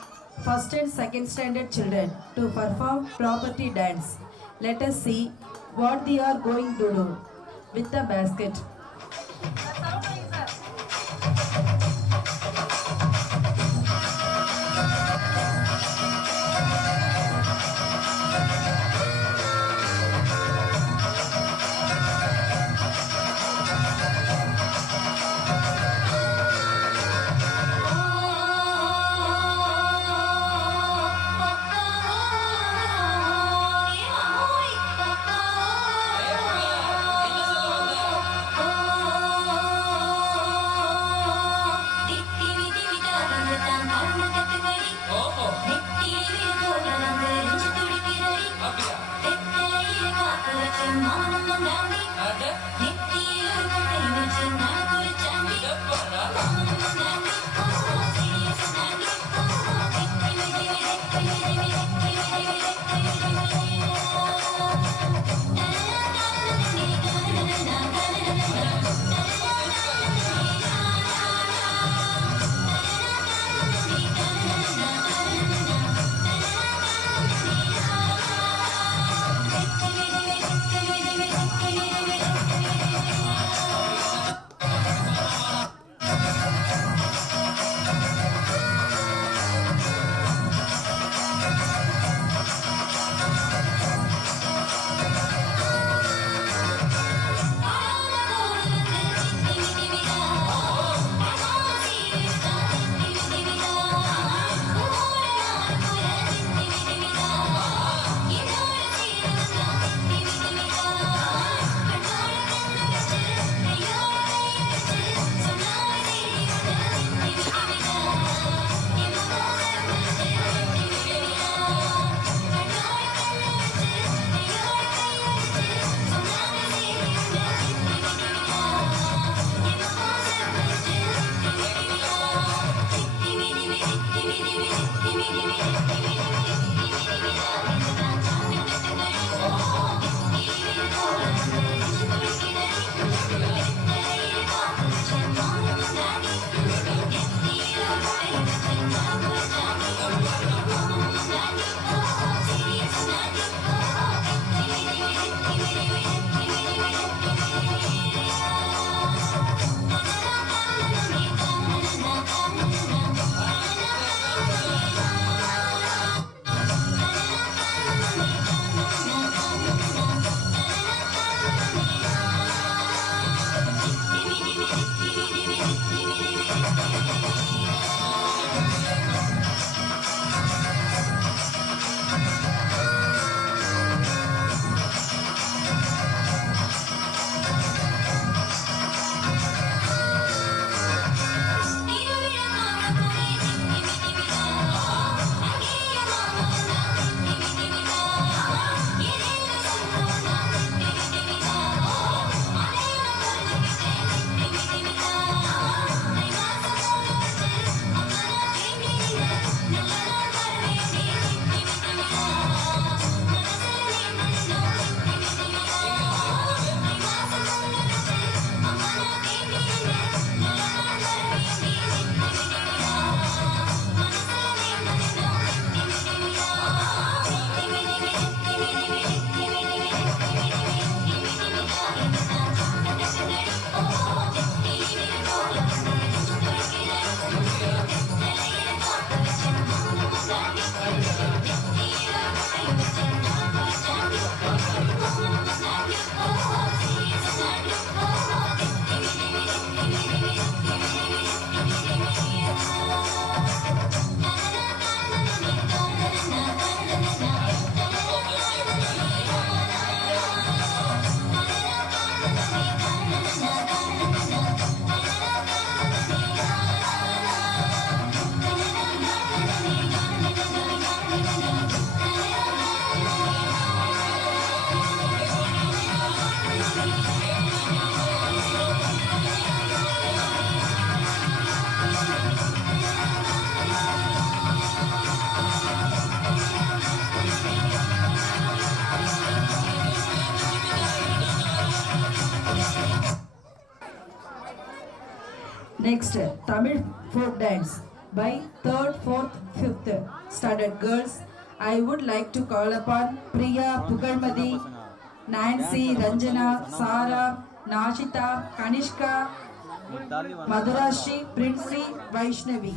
first and second standard children to perform property dance. Let us see what they are going to do with the basket. Next, Tamil folk dance. by 3rd, 4th, 5th standard girls. I would like to call upon Priya, Pugalmadi, Nancy, Ranjana, Sara, Nashita, Kanishka, Madhurashri, Princey, Vaishnavi.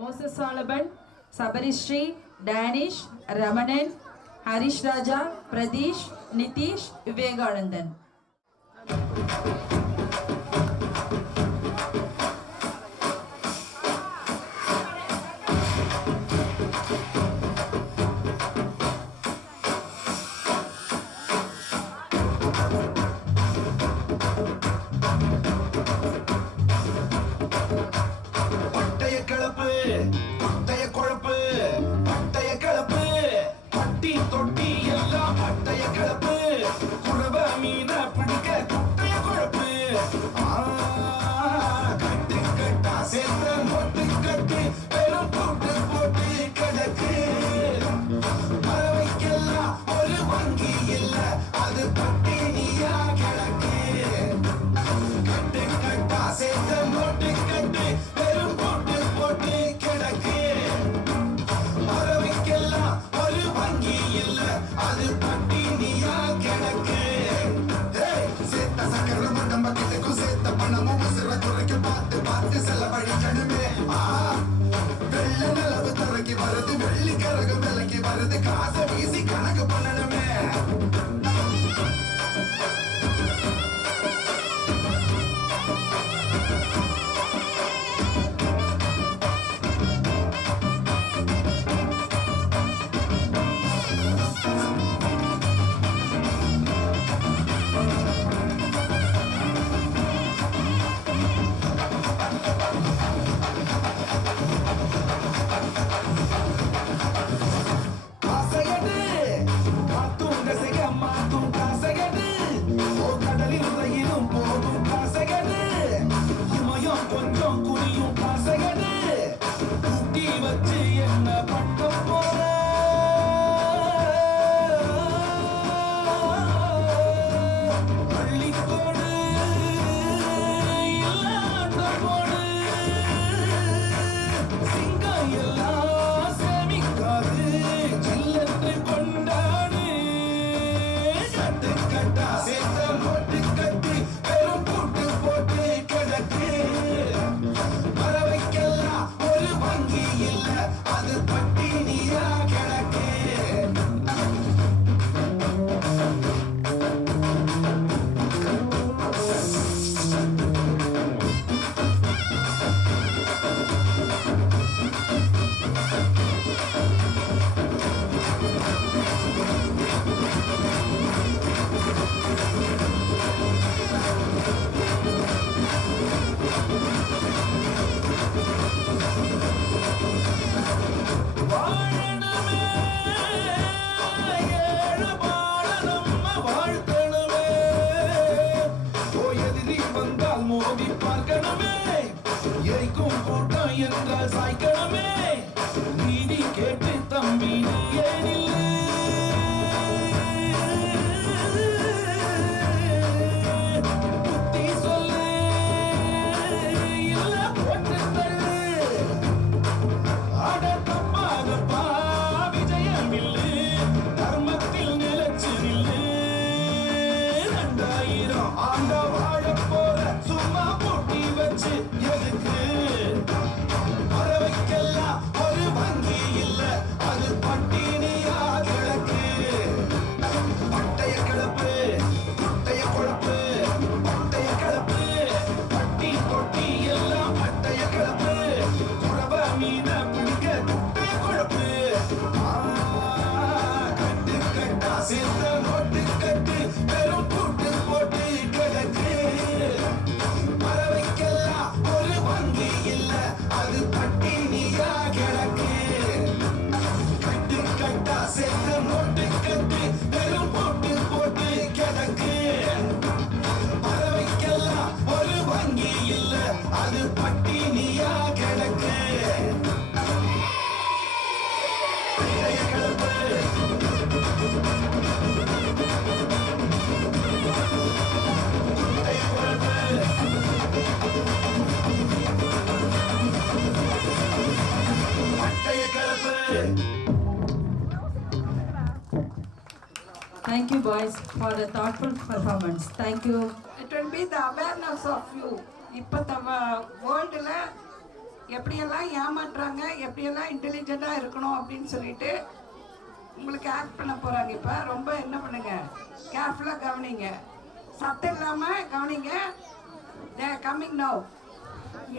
Moses Solomon, Sabarishri, Danish, Ramanan, Harish Raja, Pradesh, Nitish, Vivekanandan. காசை வீசி கணக்கு பண்ணணுமே. Thank you boys for the thoughtful performance. Thank you. It will be the awareness of you. இப்போ நம்ம வேர்ல்டில் எப்படியெல்லாம் ஏமாற்றுறாங்க, எப்படியெல்லாம் இன்டெலிஜென்ட்டாக இருக்கணும் அப்படின்னு சொல்லிட்டு உங்களுக்கு ஆக்ட் பண்ண போகிறாங்க. இப்போ ரொம்ப என்ன பண்ணுங்க, கேர்ஃபுல்லாக கவனிங்க, சத்தம் இல்லாமல் கவனிங்க. They are coming now.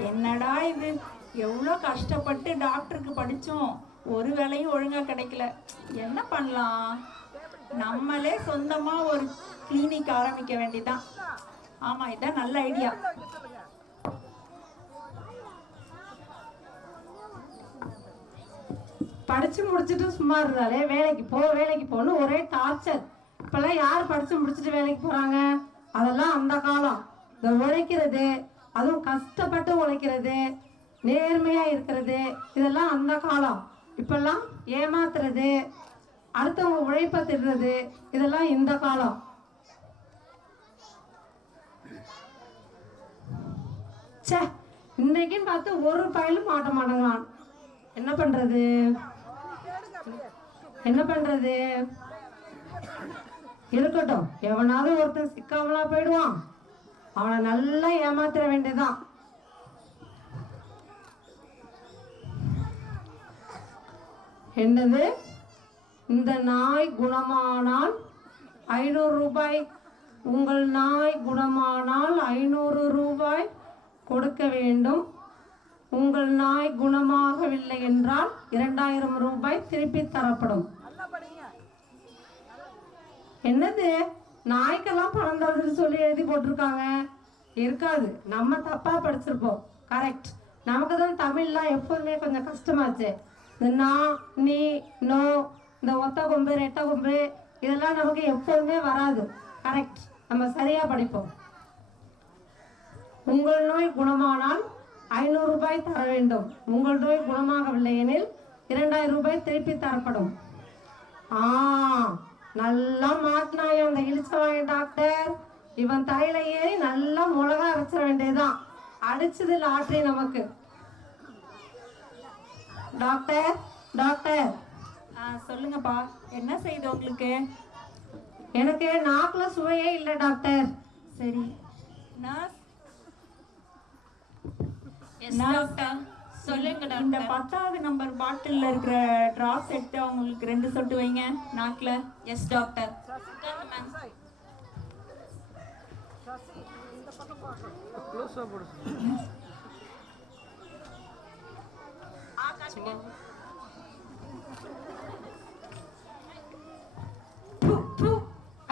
என்னடா இது, எவ்வளோ கஷ்டப்பட்டு டாக்டருக்கு படித்தோம், ஒரு வேலையும் ஒழுங்காக கிடைக்கல. என்ன பண்ணலாம்? நம்மளே சொந்தமாக ஒரு கிளினிக் ஆரம்பிக்க வேண்டியதான். ஆமாம், இதான் நல்ல ஐடியா. படித்து முடிச்சுட்டு சும்மா இருந்தாலே வேலைக்கு போகணும் ஒரே டார்ச்சர். இப்போல்லாம் யார் படித்து முடிச்சுட்டு வேலைக்கு போகிறாங்க? அதெல்லாம் அந்த காலம். இந்த உழைக்கிறது, அதுவும் கஷ்டப்பட்டு உழைக்கிறது, நேர்மையாக இருக்கிறது, இதெல்லாம் அந்த காலம். இப்பெல்லாம் ஏமாத்துறது, அடுத்தவங்க உழைப்பை திடுறது, இதெல்லாம் இந்த காலம். சே, இன்னைக்குன்னு பார்த்து ஒரு பயலும் மாட்ட மாட்டேங்கிறான். என்ன பண்றது? இருக்கட்டும், எவனாவது ஒருத்தன் சிக்காமலா போயிடுவான். அவனை நல்லா ஏமாத்திர வேண்டியதான். என்னது, இந்த நாய் குணமானால் 500 ரூபாய். உங்கள் நாய் குணமானால் 500 ரூபாய் கொடுக்க வேண்டும். உங்கள் நாய் குணமாகவில்லை என்றால் 2000 ரூபாய் திருப்பி தரப்படும். என்னது நாய்க்கெல்லாம் பணம் தருதுன்னு சொல்லி எழுதி போட்டிருக்காங்க? இருக்காது, நம்ம தப்பா படிச்சிருப்போம். கரெக்ட். நமக்கு தான் தமிழ்லாம் எப்போதுமே கொஞ்சம் கஷ்டமாச்சு. இந்த நான், நீ, நோ, இந்த ஒத்த கொம்பு ரெட்டை கொம்பு இதெல்லாம் நமக்கு எப்போதுமே வராது. கரெக்ட், நம்ம சரியா படிப்போம். உங்கள் நோய் குணமானால் 500 ரூபாய் தர வேண்டும். உங்கள் நோய் குணமாகவில்லை எனில் 2000 ரூபாய் திருப்பி தரப்படும். நல்லா மாட்டினாயோ அந்த இழிச்சவாய டாக்டர். இவன் தலையில ஏறி நல்லா மிளகா அரைச்சிட வேண்டியதுதான். அடிச்சது லாட்ரி நமக்கு. Doctor doctor. சொல்லுங்கப்பா, என்ன செய்யுது உங்களுக்கு? எனக்கு நாக்குல சுவையே இல்லை டாக்டர். சரி நர்ஸ். சொல்லுங்க இந்த டாக்டர். 10வது நம்பர் பாட்டில்ல இருக்கிற டிராப்ஸ் எடுத்து அவங்களுக்கு 2 சொட்டு வைங்க நாக்குல. Yes doctor.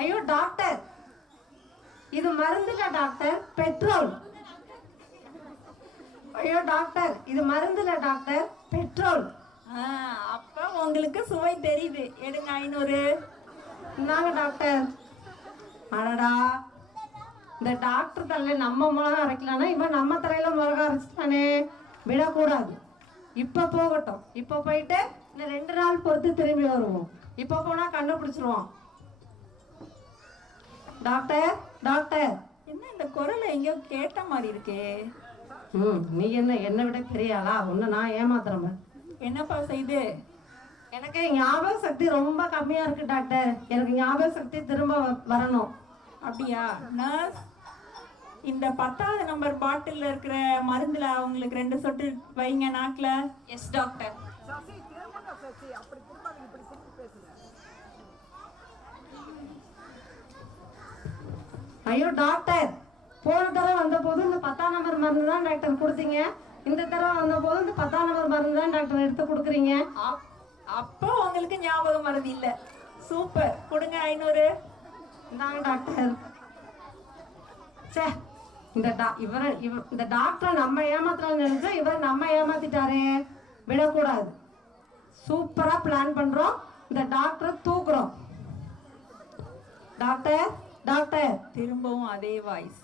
ஐயோ டாக்டர், இது மருந்துல டாக்டர், பெட்ரோல். ஐயோ டாக்டர், இது மருந்துல டாக்டர், பெட்ரோல். அப்ப உங்களுக்கு சுவை தெரியுது. எடுங்க 500. இந்தாங்க டாக்டர். அடடா, இந்த டாக்டர் தலையில நம்ம மிளகா அரைக்கலாம்னா இவன் நம்ம தலையில மிளகா அரைச்சிட்டானே. விடக்கூடாது. இப்ப போகட்டும். இப்ப போயிட்டு இன்னும் 2 நாள் பொறுத்து திரும்பி வருவோம். இப்ப போனா கண்டுபிடிச்சிருவோம். Doctor doctor. என்ன இந்த குரலை எங்கேயோ கேட்ட மாதிரி இருக்கே? நீ என்னை விட பெரிய ஆளா? ஒன்னு நான் ஏமாத்துறேன். என்னப்பா செய்து? எனக்கு ஞாபக சக்தி ரொம்ப கம்மியா இருக்கு டாக்டர். எனக்கு ஞாபக சக்தி திரும்ப வரணும். அப்படியா நர்ஸ்? இந்த 10வது நம்பர் பாட்டில்ல இருக்கிற மருந்துல அவங்களுக்கு 2 சொட்டு வைங்க நாக்குல. Yes doctor. ஐயோ டாக்டர், போன தடவை வந்த போது இந்த 10ஆம் நம்பர் மருந்து தான் டாக்டர் கொடுத்தீங்க. இந்த தடவை வந்த போது இந்த 10ஆம் நம்பர் மருந்து தான் டாக்டர் எடுத்து கொடுக்குறீங்க. அப்போ உங்களுக்கு ஞாபகம் மருந்து இல்ல. சூப்பர், கொடுங்க 500. இந்தாங்க டாக்டர். சே, இந்த டாக்டரை நம்ம ஏமாத்தலாம் நினைச்சா இவர் நம்ம ஏமாத்திட்டாரே. விடக்கூடாது. சூப்பரா பிளான் பண்றோம். இந்த டாக்டரை தூக்குறோம். Doctor doctor. திரும்பவும் அதே வாய்ஸ்.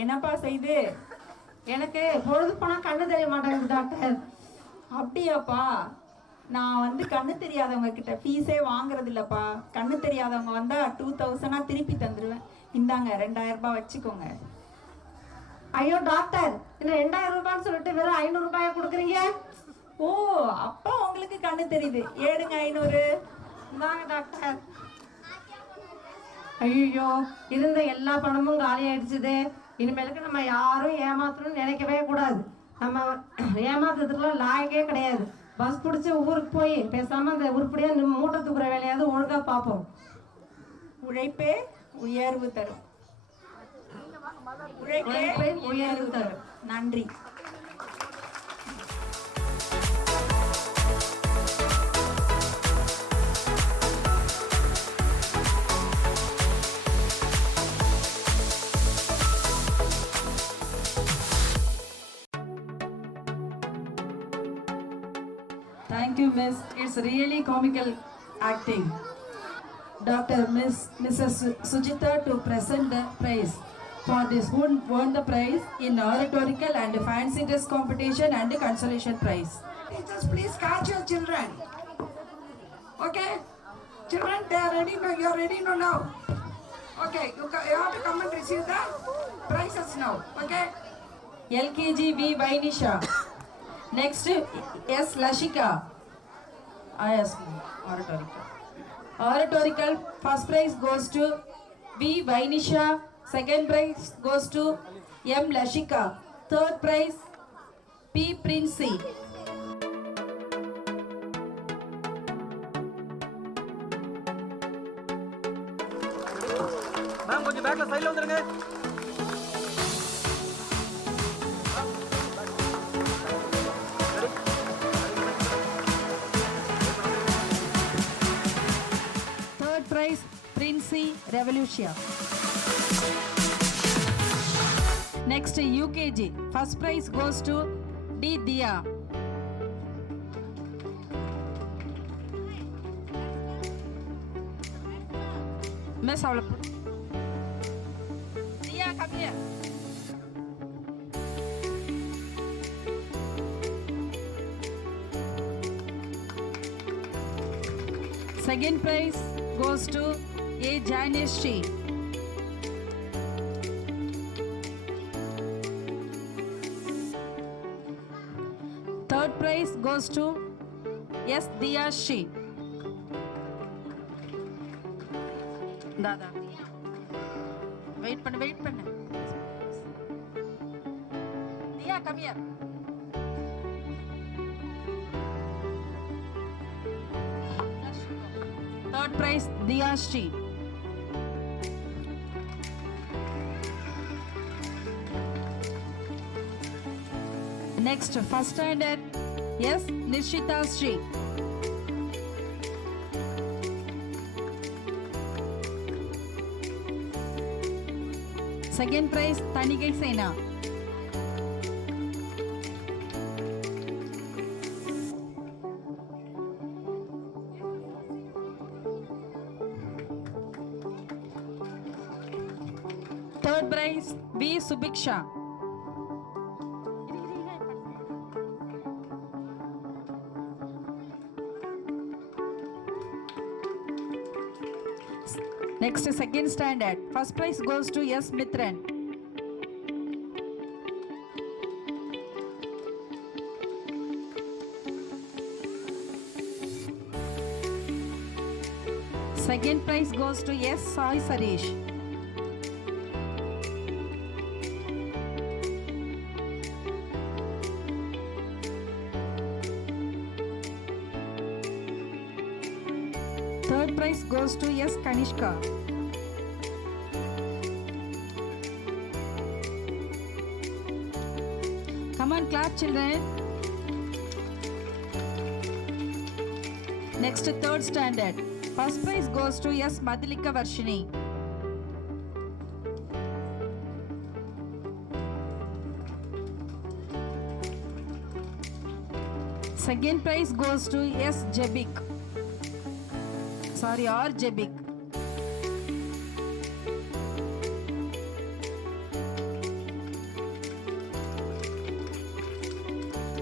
என்னப்பா செய்து? எனக்கு பொழுது போனா கண்ணு தெரிய மாட்டேங்குது டாக்டர். அப்படியாப்பா? நான் கண்ணு தெரியாதவங்க கிட்ட ஃபீஸே வாங்குறது இல்லப்பா. கண்ணு தெரியாதவங்க வந்தா 2000 திருப்பி தந்துடுவேன். இந்தாங்க 2000 ரூபாய் வச்சுக்கோங்க. ஐயோ டாக்டர், இந்த 2000 ரூபான்னு சொல்லிட்டு வெறும் 500 ரூபாயை கொடுக்குறீங்க. ஓ, அப்பா உங்களுக்கு கண்ணு தெரியுது. ஏடுங்க 500. இந்தாங்க டாக்டர். ஐயோ, இருந்த எல்லா பணமும் காலி ஆயிடுச்சுது. இனிமேலுக்கு நம்ம யாரும் ஏமாத்தணும்னு நினைக்கவே கூடாது. நம்ம ஏமாத்துறதுக்குலாம் லாயக்கே கிடையாது. பஸ் பிடிச்சி ஊருக்கு போய் பேசாம அந்த உருப்படியா மூட்டை தூக்குற வேலையாவது ஒழுங்கா பார்ப்போம். உழைப்பே உயர்வு தரும். உழைப்பே உயர்வு தரும். நன்றி. Thank you, Miss. It's really comical acting. Dr. Mrs. Sujita to present the prize for this who won the prize in oratorical and fancy dress competition and consolation prize. Teachers, please catch your children. Okay, children, they are ready now. You are ready now. Okay, you have to come and receive the prizes now. Okay. LKG V Vainisha. Next S Lashika. Yes, oratorical. Oratorical first prize goes to V Vainisha. Second prize goes to M Lashika. Third prize P Princey. Ma'am கொஞ்சம் பேக்ல சைடுல வந்துருங்க. Third prize, Princey Revolution. Next, UKG. First prize goes to D. Dia. Miss, Dia, come here. Second prize goes to A. Janishri. Third prize goes to S. Diyashi. Dada. Wait pannu. Diya, come here. Third prize, Diyashi. Next, first standard, yes, Nishita Sri. Second prize, Tanigai Sena. Third prize, B. Subiksha. Next, second standard. First prize goes to S. Mithran. Second prize goes to S. Sai Sarish. Third prize goes to S. Kanishka. Come on, clap, children. Next, third standard. First prize goes to S. Madhulika Varshini. Second prize goes to S. Jebik. Or Jebik.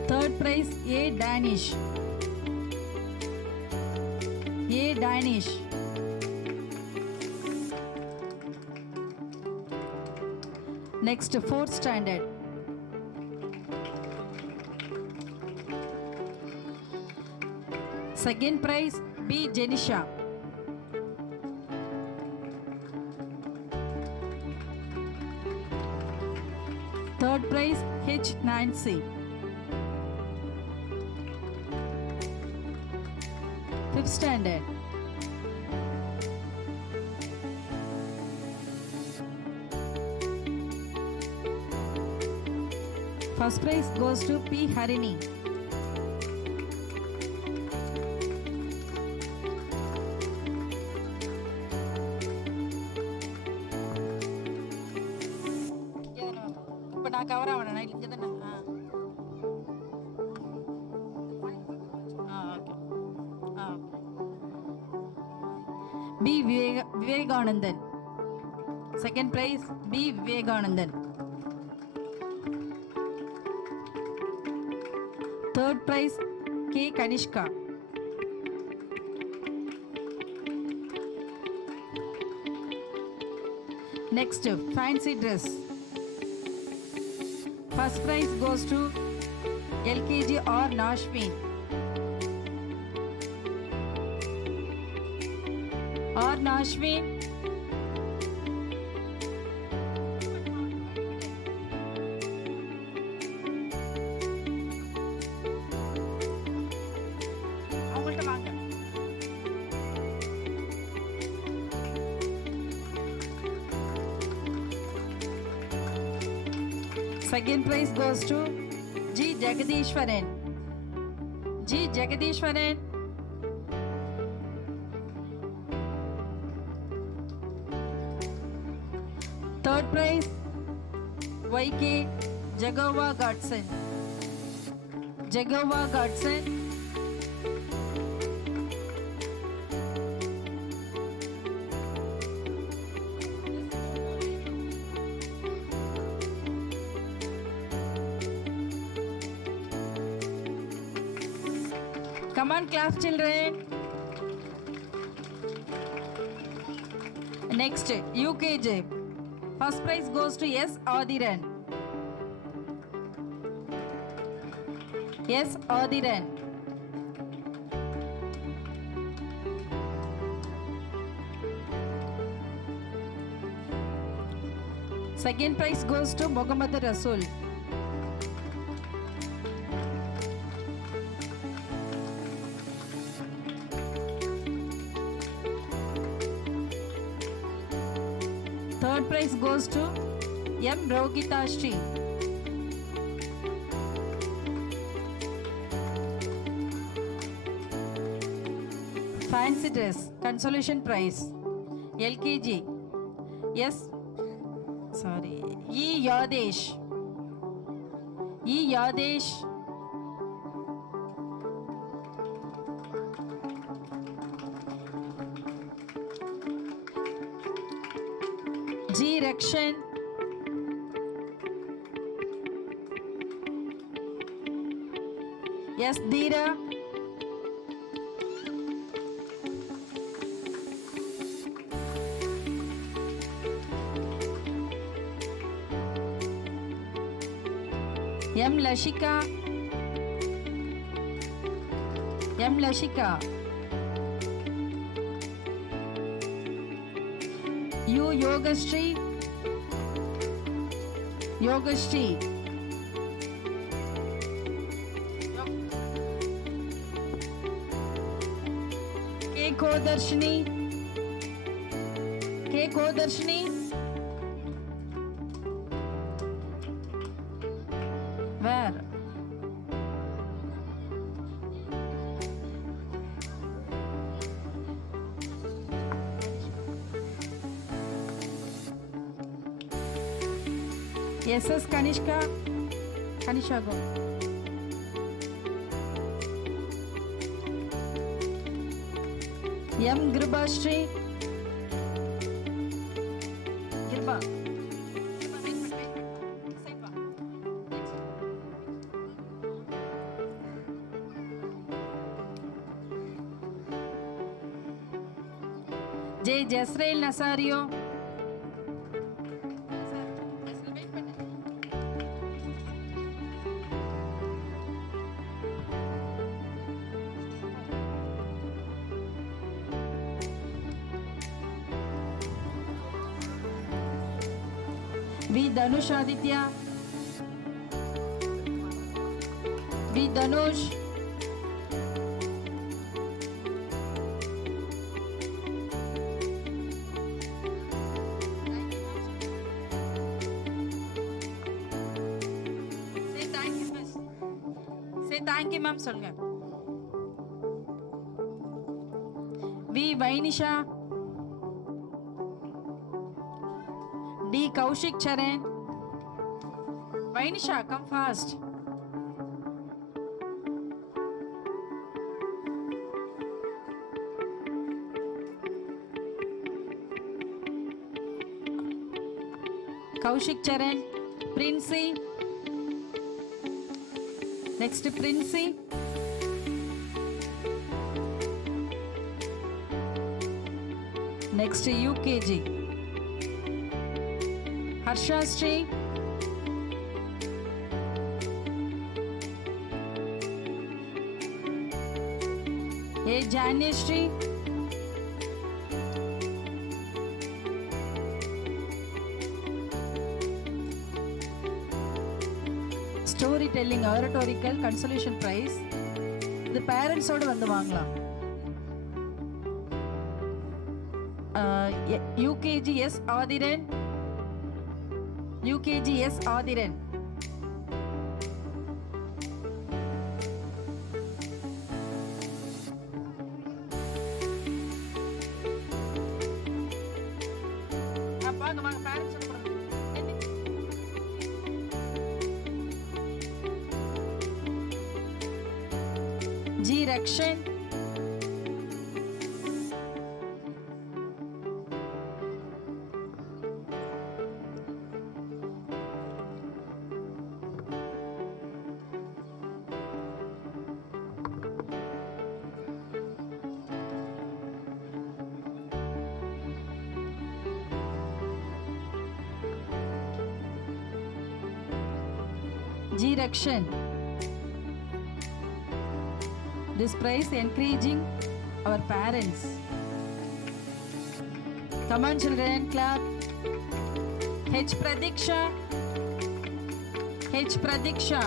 Third prize, A. Danish. A. Danish. Next, fourth standard. Second prize, B. Jenisha. Third prize, H. Nancy. Fifth standard. First prize goes to P. Harini. cover avana inga thanna okay B. Vivekanandan. Second prize, B. Vivekanandan. Third prize, K. Kanishka. Next, fancy dress. First prize goes to LKG or Nashvin. Or Nashvin. Second prize goes to G. Jagadishwaran. G. Jagadishwaran. Third prize YK Jagova Godson. Jagova Godson. Come on, class children. Next, UKJ. First prize goes to S. Adiran. S. Adiran. Second prize goes to Mohammad Rasul. Third prize goes to M. Rogita Shri. Fancy dress consolation prize LKG E. Yadesh. E. Yadesh. G. Rakshan. S. Dheera. M. Lashika. M. Lashika. U. Yogashri. Yogashri. K. Kodarshini. K. Kodarshini. Where? SS Kanishka. Kanisha go. M. Gribashri. Girba. J. Jasrael Nasario. V. Danush Aditya. V. Danush. Say thank you, miss. Say thank you, ma'am. சொல்லுங்க. V. Vainisha. D. Kaushik Charan. Vainisha, come fast. Kaushik Charan. Princey. Next, Princey. Next, UKG. Harsha Sri. A. Janeshri. Storytelling oratorical consolation prize. The parents oda vandu vaangala. UKG S. Adiran. UKG S. Adiran. வாங்க வாங்க parents கூட G. Rakshan. G. Rakshan. This prize encouraging our parents. Come on children, clap. H. Pradiksha. H. Pradiksha.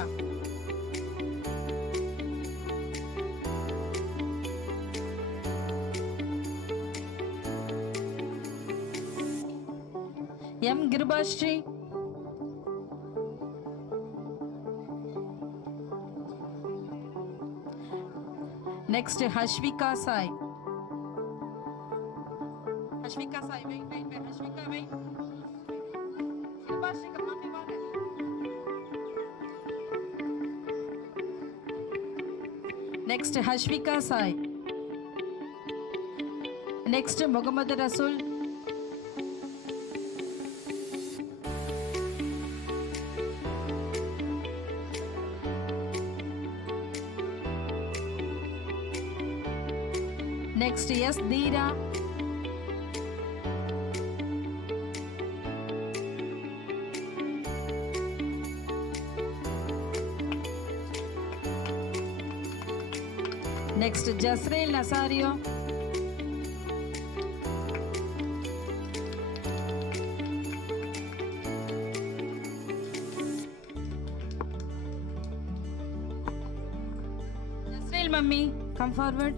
M. Girbashri. Next, Hashvika Sai. Hashvika Sai, wait, Hashvika, wait. Girbashri, mummy, vaanga. Next, Hashvika Sai. Next, Muhammad Rasul. Next, yes, Dheera. Next, Jasrael Nasario. Jasrael, mummy, come forward.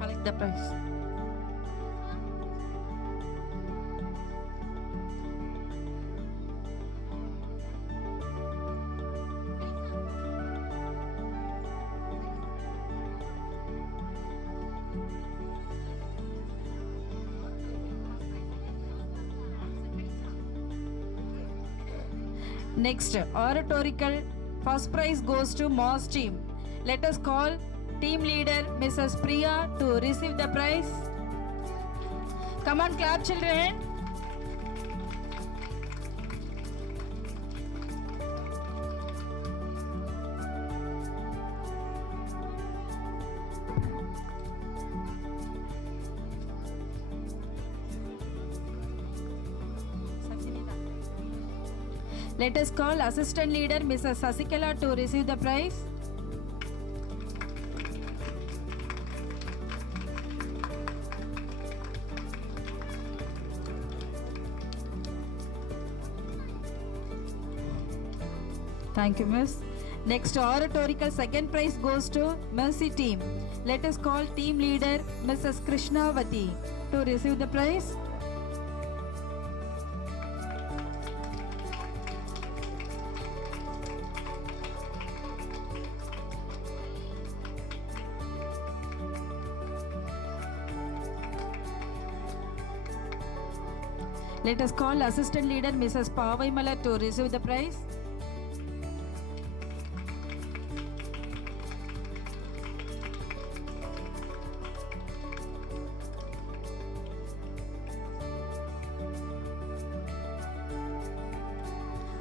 Collect the prize. Next, oratorical first prize goes to Moss team. Let us call team leader Mrs. Priya to receive the prize. Come on, clap children. Let us call assistant leader Mrs. Sasikala to receive the prize. Thank you, Miss. Next, oratorical second prize goes to Mercy team. Let us call team leader Mrs. Krishnavati to receive the prize. Let us call assistant leader Mrs. Pavaimala to receive the prize.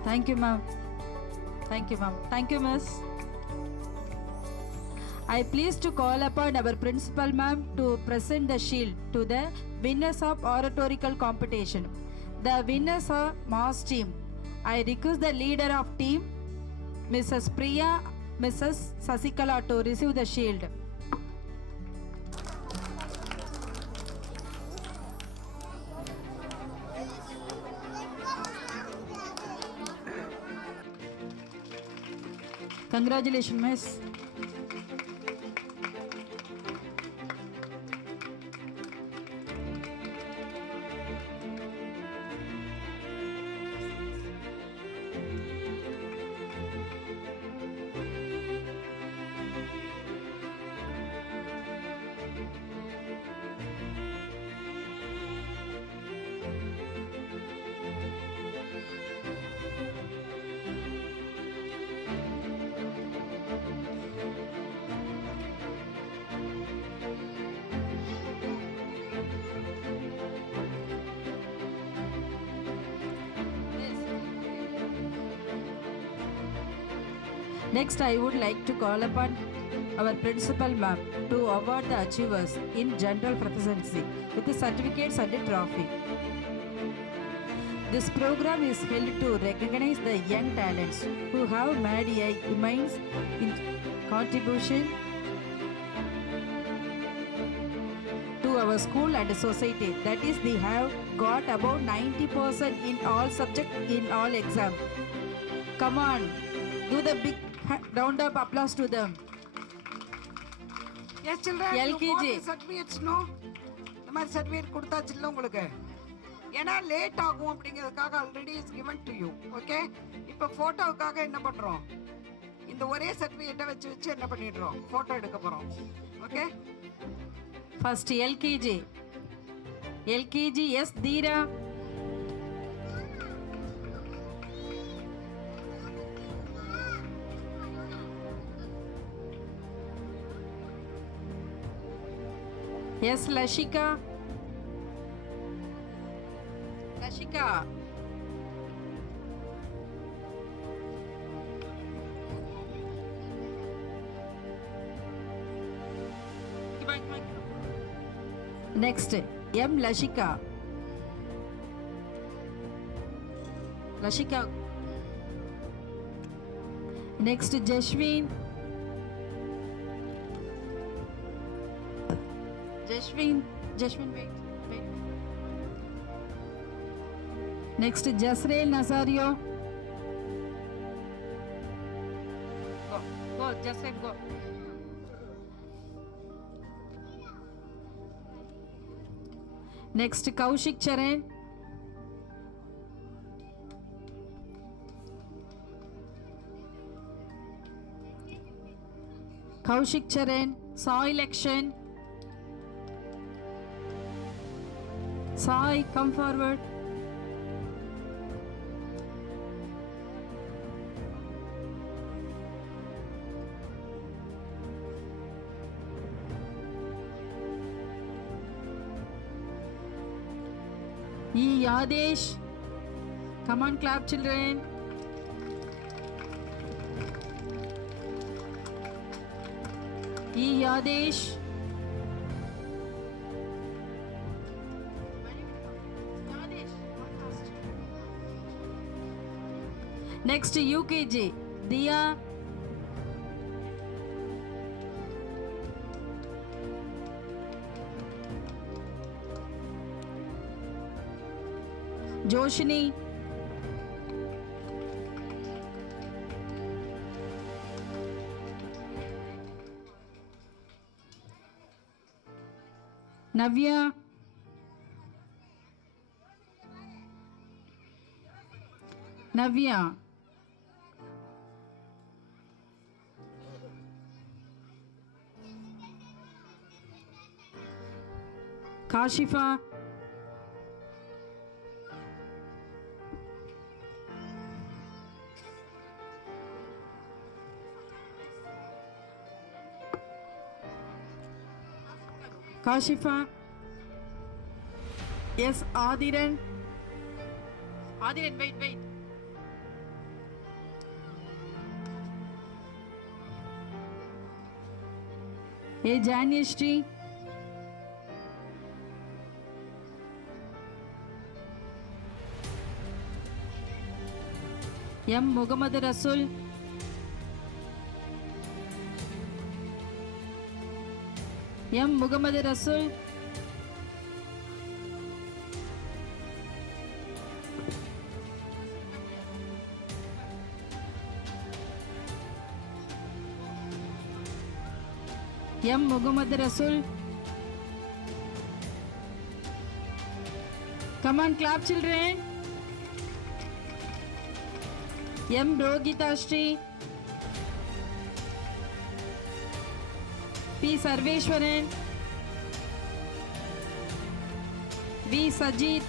Thank you, ma'am. Thank you, ma'am. Thank you, miss. I please to call upon our principal, ma'am, to present the shield to the winners of oratorical competition. The winners are Moss team. I request the leader of team, Mrs. Priya, Mrs. Sasikala, to receive the shield. Congratulations, miss. Next, I would like to call upon our principal ma'am to award the achievers in general proficiency with the certificates and a trophy. This program is held to recognize the young talents who have made a immense contribution to our school and society. That is, they have got about 90% in all subjects in all exams. Come on, do the big round of applause to them. Yes, children, LKG. you got the certificates, no? இந்த மாதிரி certificate கொடுத்தாச்சுல்ல உங்களுக்கு. ஏன்னா late ஆகும் அப்படிங்கிறதுக்காக already is given to you. Okay, இப்போ ஃபோட்டோவுக்காக என்ன பண்ணுறோம்? இந்த ஒரே சர்டிஃபிகேட்டை வச்சு என்ன பண்ணிடுறோம்? ஃபோட்டோ எடுக்க போகிறோம். Okay, First LKG. LKG, yes, Dheera. Yes, Lashika. Lashika. Next, M. Lashika. Lashika. Next, Jashwin. Jashwin, wait. Next, Jasrael Nazario. Go, Jasrael, go. Next, Kaushik Charan. Kaushik Charan, Sai election. Sai, come forward. E. Yadesh. Come on, clap, children. E. Yadesh. Next, UKG. Dia. Joshini. Navya. Navya. Kashifa. Kashifa. Yes, Adiran. Adiran, wait. A. Janyashri. M. Muhammad Rasul. M. Muhammad Rasul. M. Muhammad Rasul. Come on, clap, children. M. Rogita Shri. P. Sarveshwaran. V. Sajit.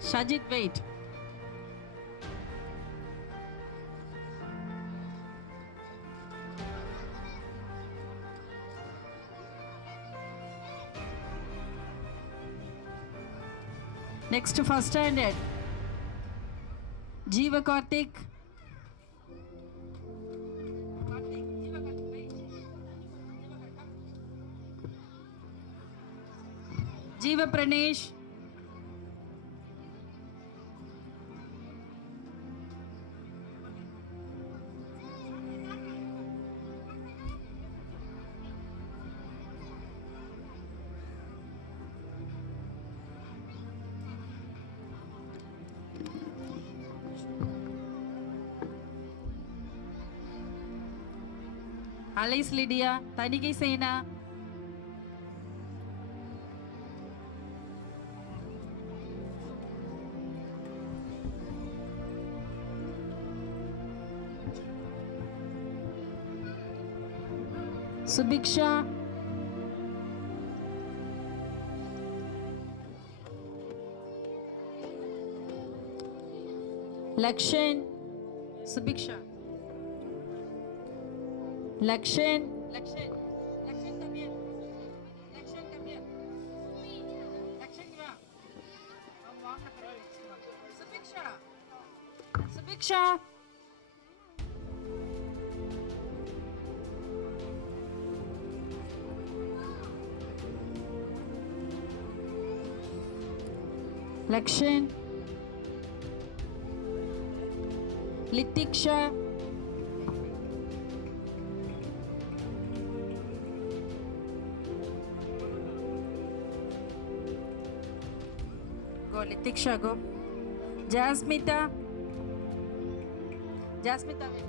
Shajit, wait. Next, first standard. Jeeva Karthik. Jeeva Pranesh. Alice Lydia, Tanigai Sena. Subiksha. Lakshan. Subiksha. Lakshan. Lakshan, come here. Lakshan, come here. Lakshan, come on. Subiksha. Subiksha. Lakshan. Litiksha. Go, Litiksha, go. Jasmita. Jasmita, wait.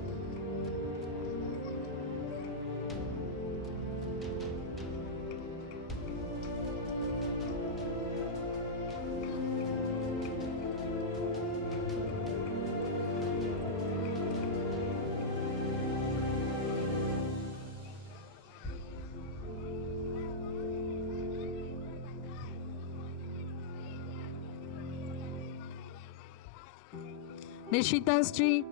Nishita Sri.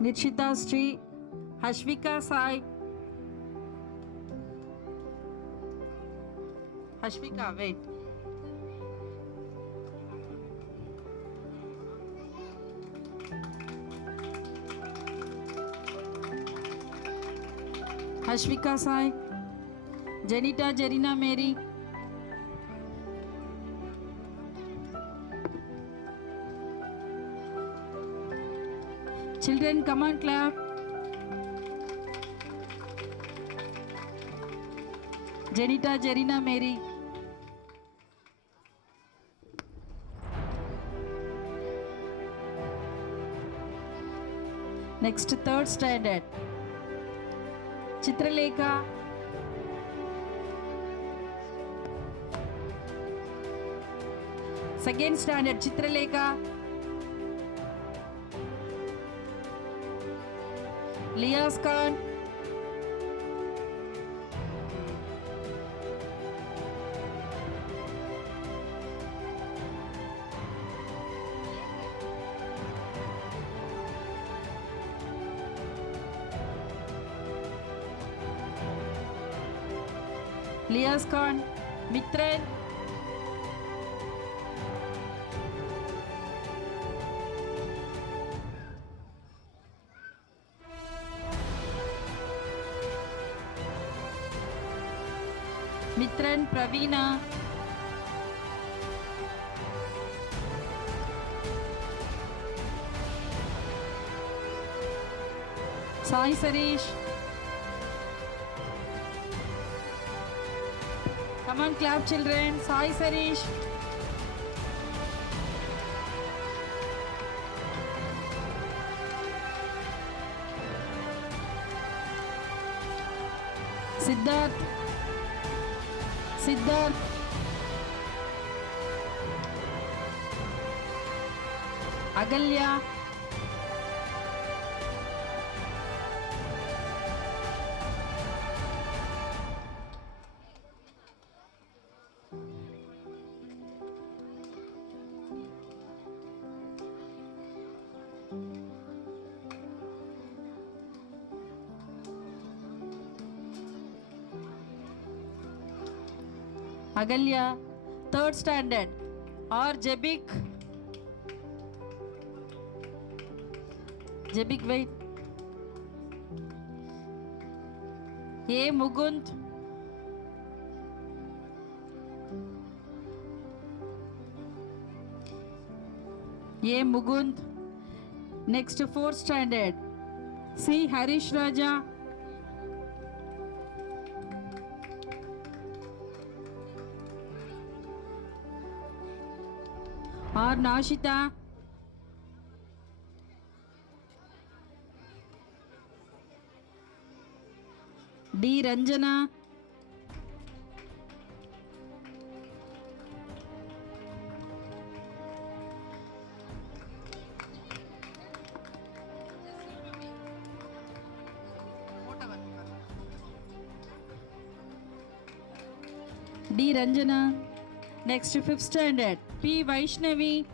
Nishita Sri. Hashvika Sai. Hashvika, wait. Hashvika Sai. Janita Jarina Mary. Children, come on, clap. Janita Jarina Mary. Next, third standard. Chitralekha. Second standard, Chitralekha. Lias Khan. Lias Khan. Mitran. Mitran Praveena. Sai Sarish. Come on, clap, children. Sai Sarish. Siddharth. Siddharth. Agalya. Agalya, 3rd standard. R. Jebik. Jebik, wait. A. Mugund. A. Mugund. Next, 4th standard. C. Harish Raja. R. Nashita. D. Ranjana. D. Ranjana. Next, 5th standard. P. Vaishnavi.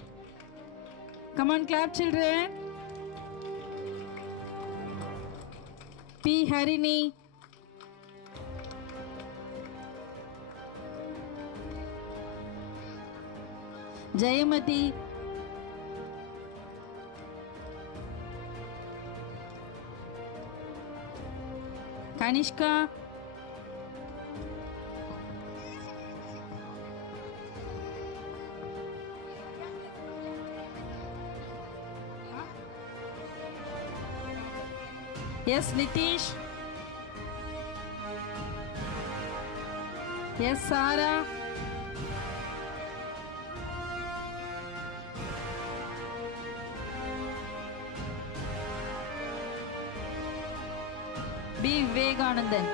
Come on, clap, children. P. Harini. Jayamati. Kanishka. Yes, Nitish. Yes, Sarah. B. Vivekanandan.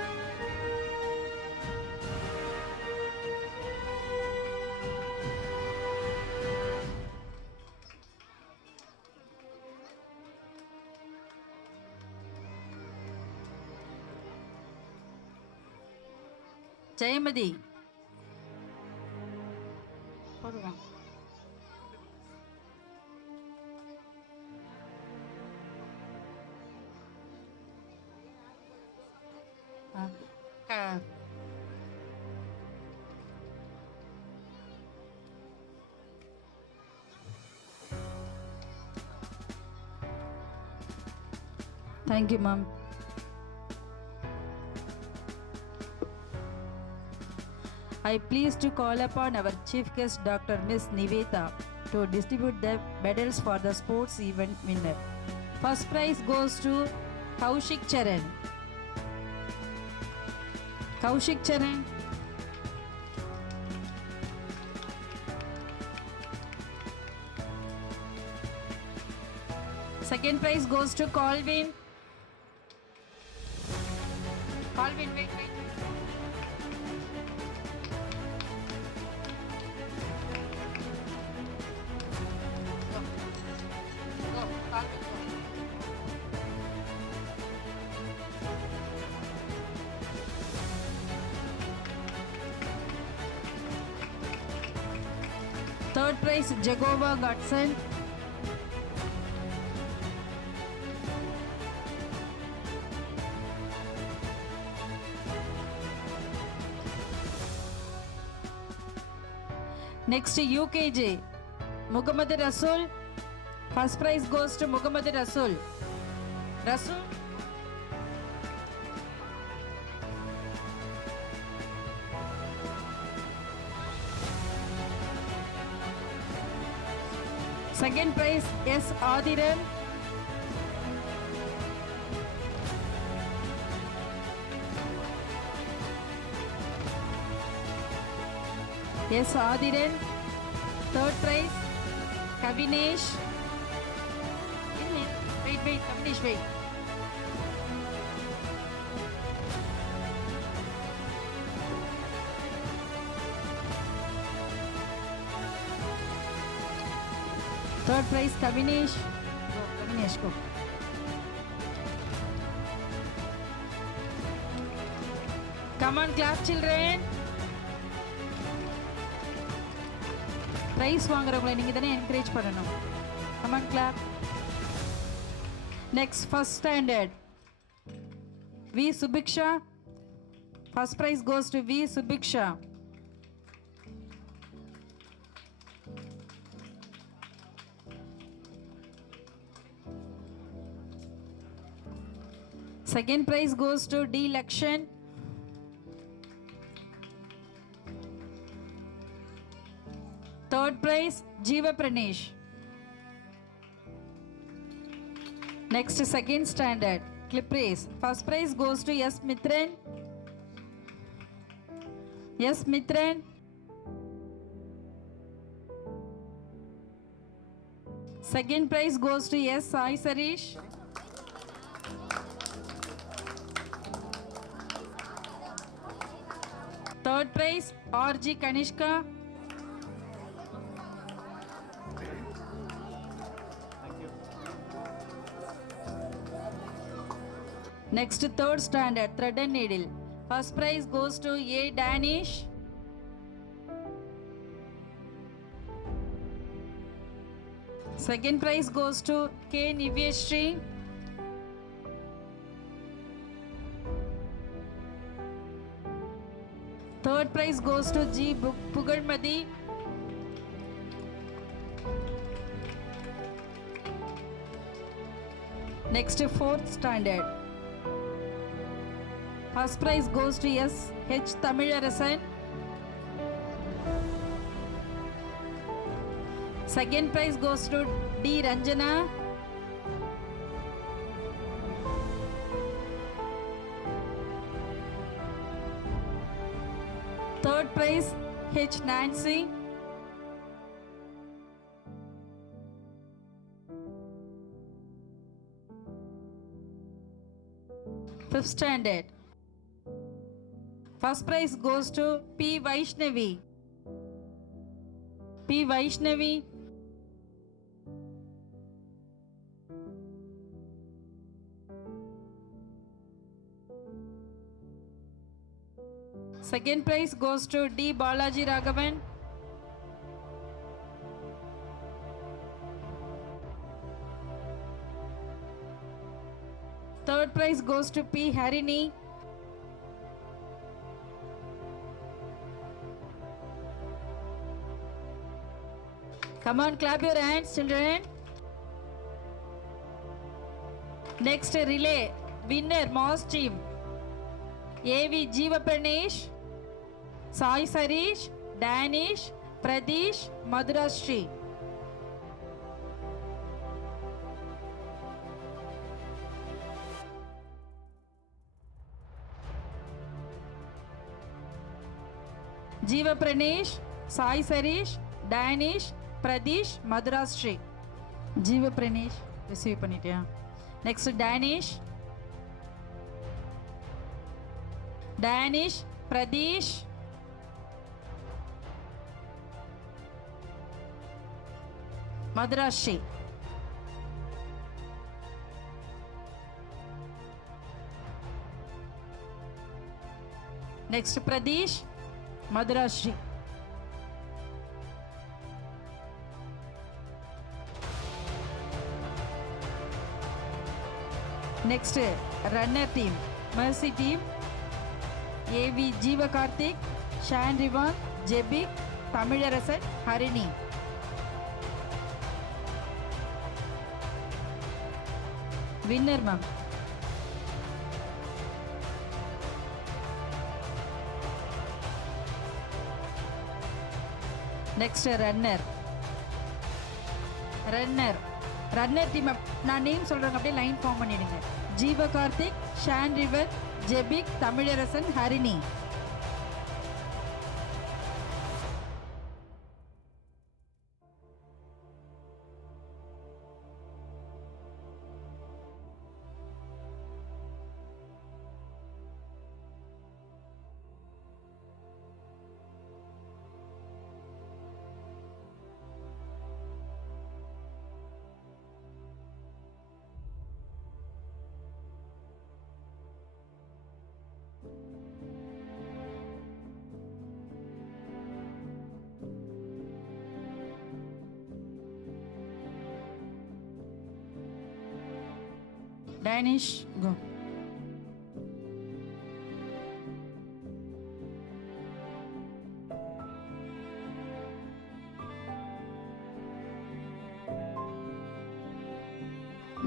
Jayamathi. போடுவா. Thank you, ma'am. I pleased to call upon our chief guest, Dr. Miss Niveta, to distribute the medals for the sports event winner. First prize goes to Kaushik Charan. Kaushik Charan. Second prize goes to Colvin. Colvin, wait. Third prize, Jagova Gutson. Next, UKJ, Muhammad Rasul. First prize goes to Muhammad Rasul. Rasul. Second prize, S. Adiran. S. Adiran. Third prize, Kavinesh. Wait, Kavinesh, wait. Third prize, Kavinesh. Go, Kavinesh, go. Come on, clap, children. Prize வாங்குறவங்களை நீங்க தானே encourage பண்ணணும். Come on, clap. Next, first standard. V. Subiksha. First prize goes to V. Subiksha. Second prize goes to D. Lakshan. Third prize, Jeeva Pranesh. Next, second standard, clip race. First prize goes to S. Mithran. Yes, Mithran. Second prize goes to S. Sai Sarish. Third prize, R.G. Kanishka. Next, third standard, thread and needle. First prize goes to A. Danish. Second prize goes to K. Nivyashri. Third prize goes to G. Pugalmadi. Next, fourth standard. First prize goes to S. H. Tamilarasan. Second prize goes to D. Ranjana. Third prize, H. Nancy. Fifth standard. First prize goes to P. Vaishnavi. P. Vaishnavi. Second prize goes to D. Balaji Raghavan. Third prize goes to P. Harini. Come on, clap your hands, children. Next relay, winner, Moss team. A.V. Jeeva Pranesh, Sai Sarish, Danish, Pradesh, Madhurashri. Jeeva Pranesh, Sai Sarish, Danish, Pradesh, Madhurashri. Jeeva Pranesh, receive பண்ணிட்டியா? Next, Danish. Danish, Pradesh, Madhurashri. Next, Pradesh, Madhurashri. Next, runner team, Mercy team. A.V. Jeeva Karthik, Shan Rivan, Jebik, Tamilarasan, Harini. Winner, ma'am. Next, runner. Runner team, நான் name சொல்றேன் அப்படியே line form பண்ணிடுங்க. Jeeva Karthik, Shaan Rivan, Jebik, Tamilarasan, Harini. Danish, go.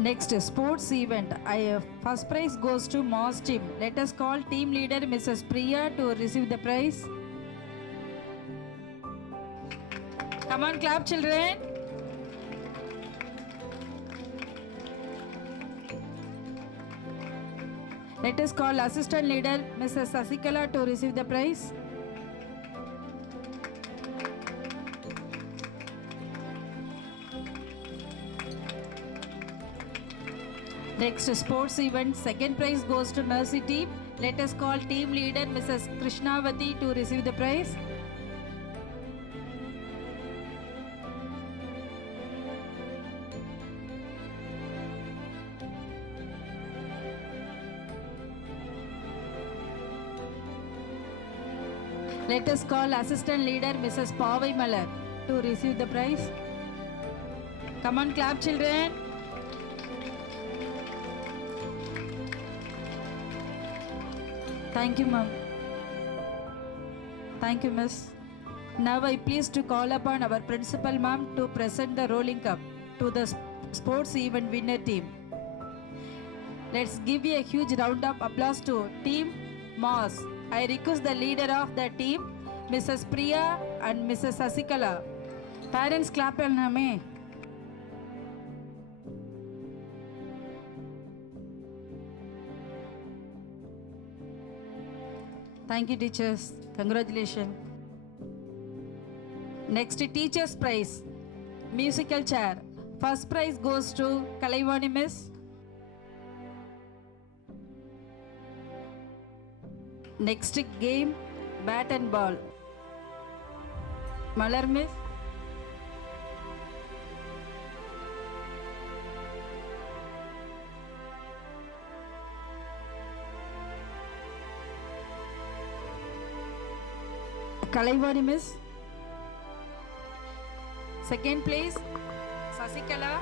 Next, sports event. First prize goes to Moss team. Let us call team leader Mrs. Priya to receive the prize. Come on, clap, children. Let us call assistant leader Mrs. Sasikala to receive the prize. Next, sports event. Second prize goes to Mercy team. Let us call team leader Mrs. Krishnavati to receive the prize. Let us call assistant leader Mrs. Pavai Malar to receive the prize. Come on, clap, children. Thank you, ma'am. Thank you, miss. Now I pleased to call upon our principal, ma'am, to present the rolling cup to the sports event winner team. Let's give a huge round of applause to Team Moss. I request the leader of the team, Mrs. Priya and Mrs. Sasikala. Parents clap me. Thank you, teachers. Congratulations. Next, teacher's prize. Musical chair. First prize goes to Kalaivani miss. Next game, bat and ball. Malar miss. Kalaivani miss. Second place, Sasikala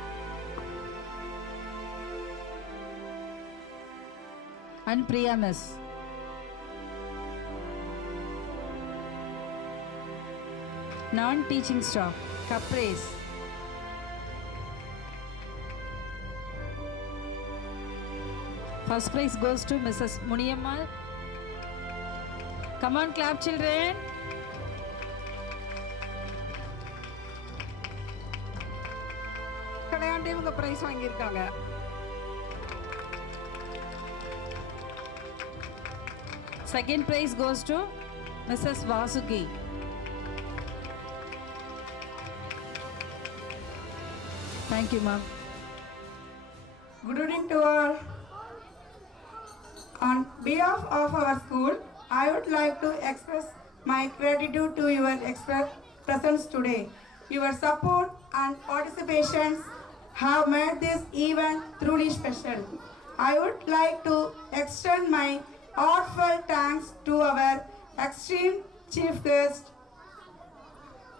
and Priya miss. Non-teaching staff, cup race. First prize goes to Mrs. Muniyammal. Come on, clap, children. கடையாண்டே இவங்க price வாங்கியிருக்காங்க. Second prize goes to Mrs. Vasuki. Thank you, ma'am. Good evening to all. On behalf of our school, I would like to express my gratitude to your presence today. Your support and participations have made this event truly special. I would like to extend my heartfelt thanks to our extreme chief guest,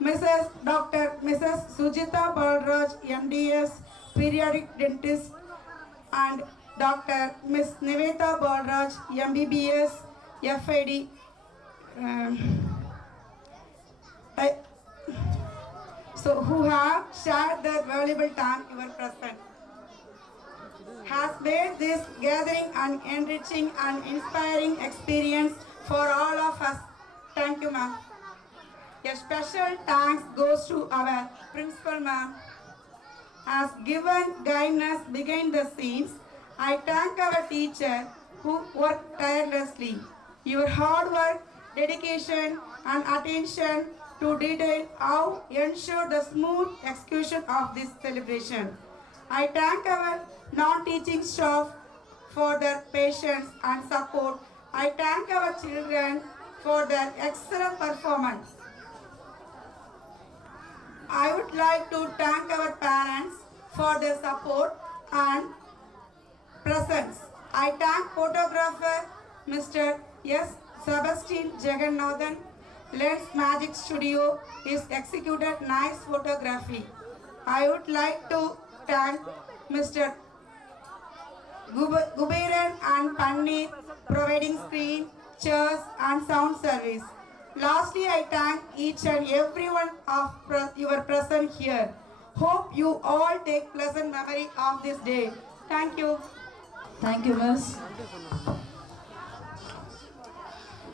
Mrs. Sujita Balraj, MDS, periodic dentist, and Dr. Ms. Niveta Balraj, MBBS, FID. Who have shared their valuable time your present, has made this gathering an enriching and inspiring experience for all of us. Thank you, ma'am. A special thanks goes to our principal, ma'am, has given guidance behind the scenes. I thank our teacher who worked tirelessly. Your hard work, dedication, and attention to detail how ensure the smooth execution of this celebration. I thank our non-teaching staff for their patience and support. I thank our children for their excellent performance. I would like to thank our parents for their support and presence. I thank photographer Mr. S. Sebastian Jagannathan. Lens Magic Studio is executed nice photography. I would like to thank Mr. Guberan and Panni providing screen, chairs and sound service. Lastly, I thank each and every one of your present here. Hope you all take pleasant memory of this day. Thank you. Thank you, Miss.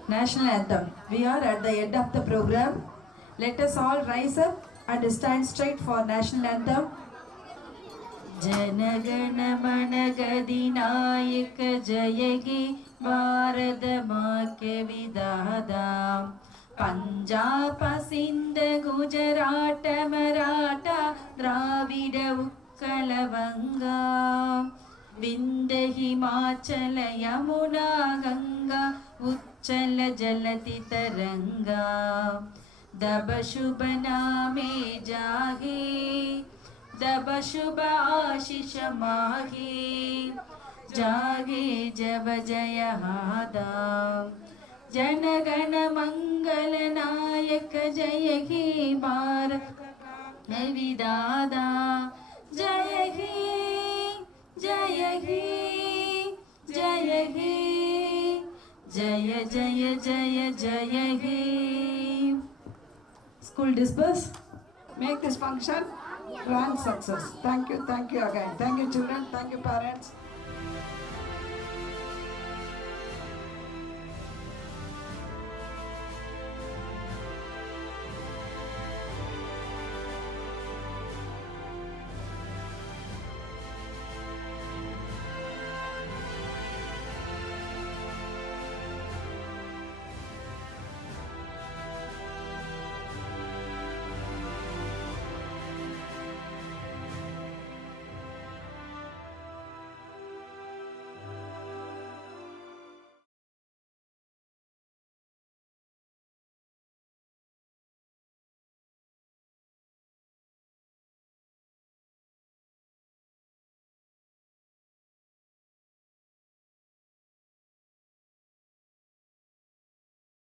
National Anthem. We are at the end of the program. Let us all rise up and stand straight for National Anthem. Janagana Managadinayaka Jayagi Bharata Makya Vidada Punjab Sindh Gujarat Maratha Dravida Utkala Vanga Vindhya Himachala Yamuna Ganga Uchala Jalati Taranga Dab Shubha Name Jagi Dab Shubha Ashish Mahi Jage Jab Jaya Hada Janagana Mangala Nayaka Jaya Hi Bharat Vidada Jaya Hi Jaya Hi Jaya Hi Jaya Jaya Jaya Jaya Hi. School disperse. Make this function grand success. Thank you again. Thank you children, thank you parents.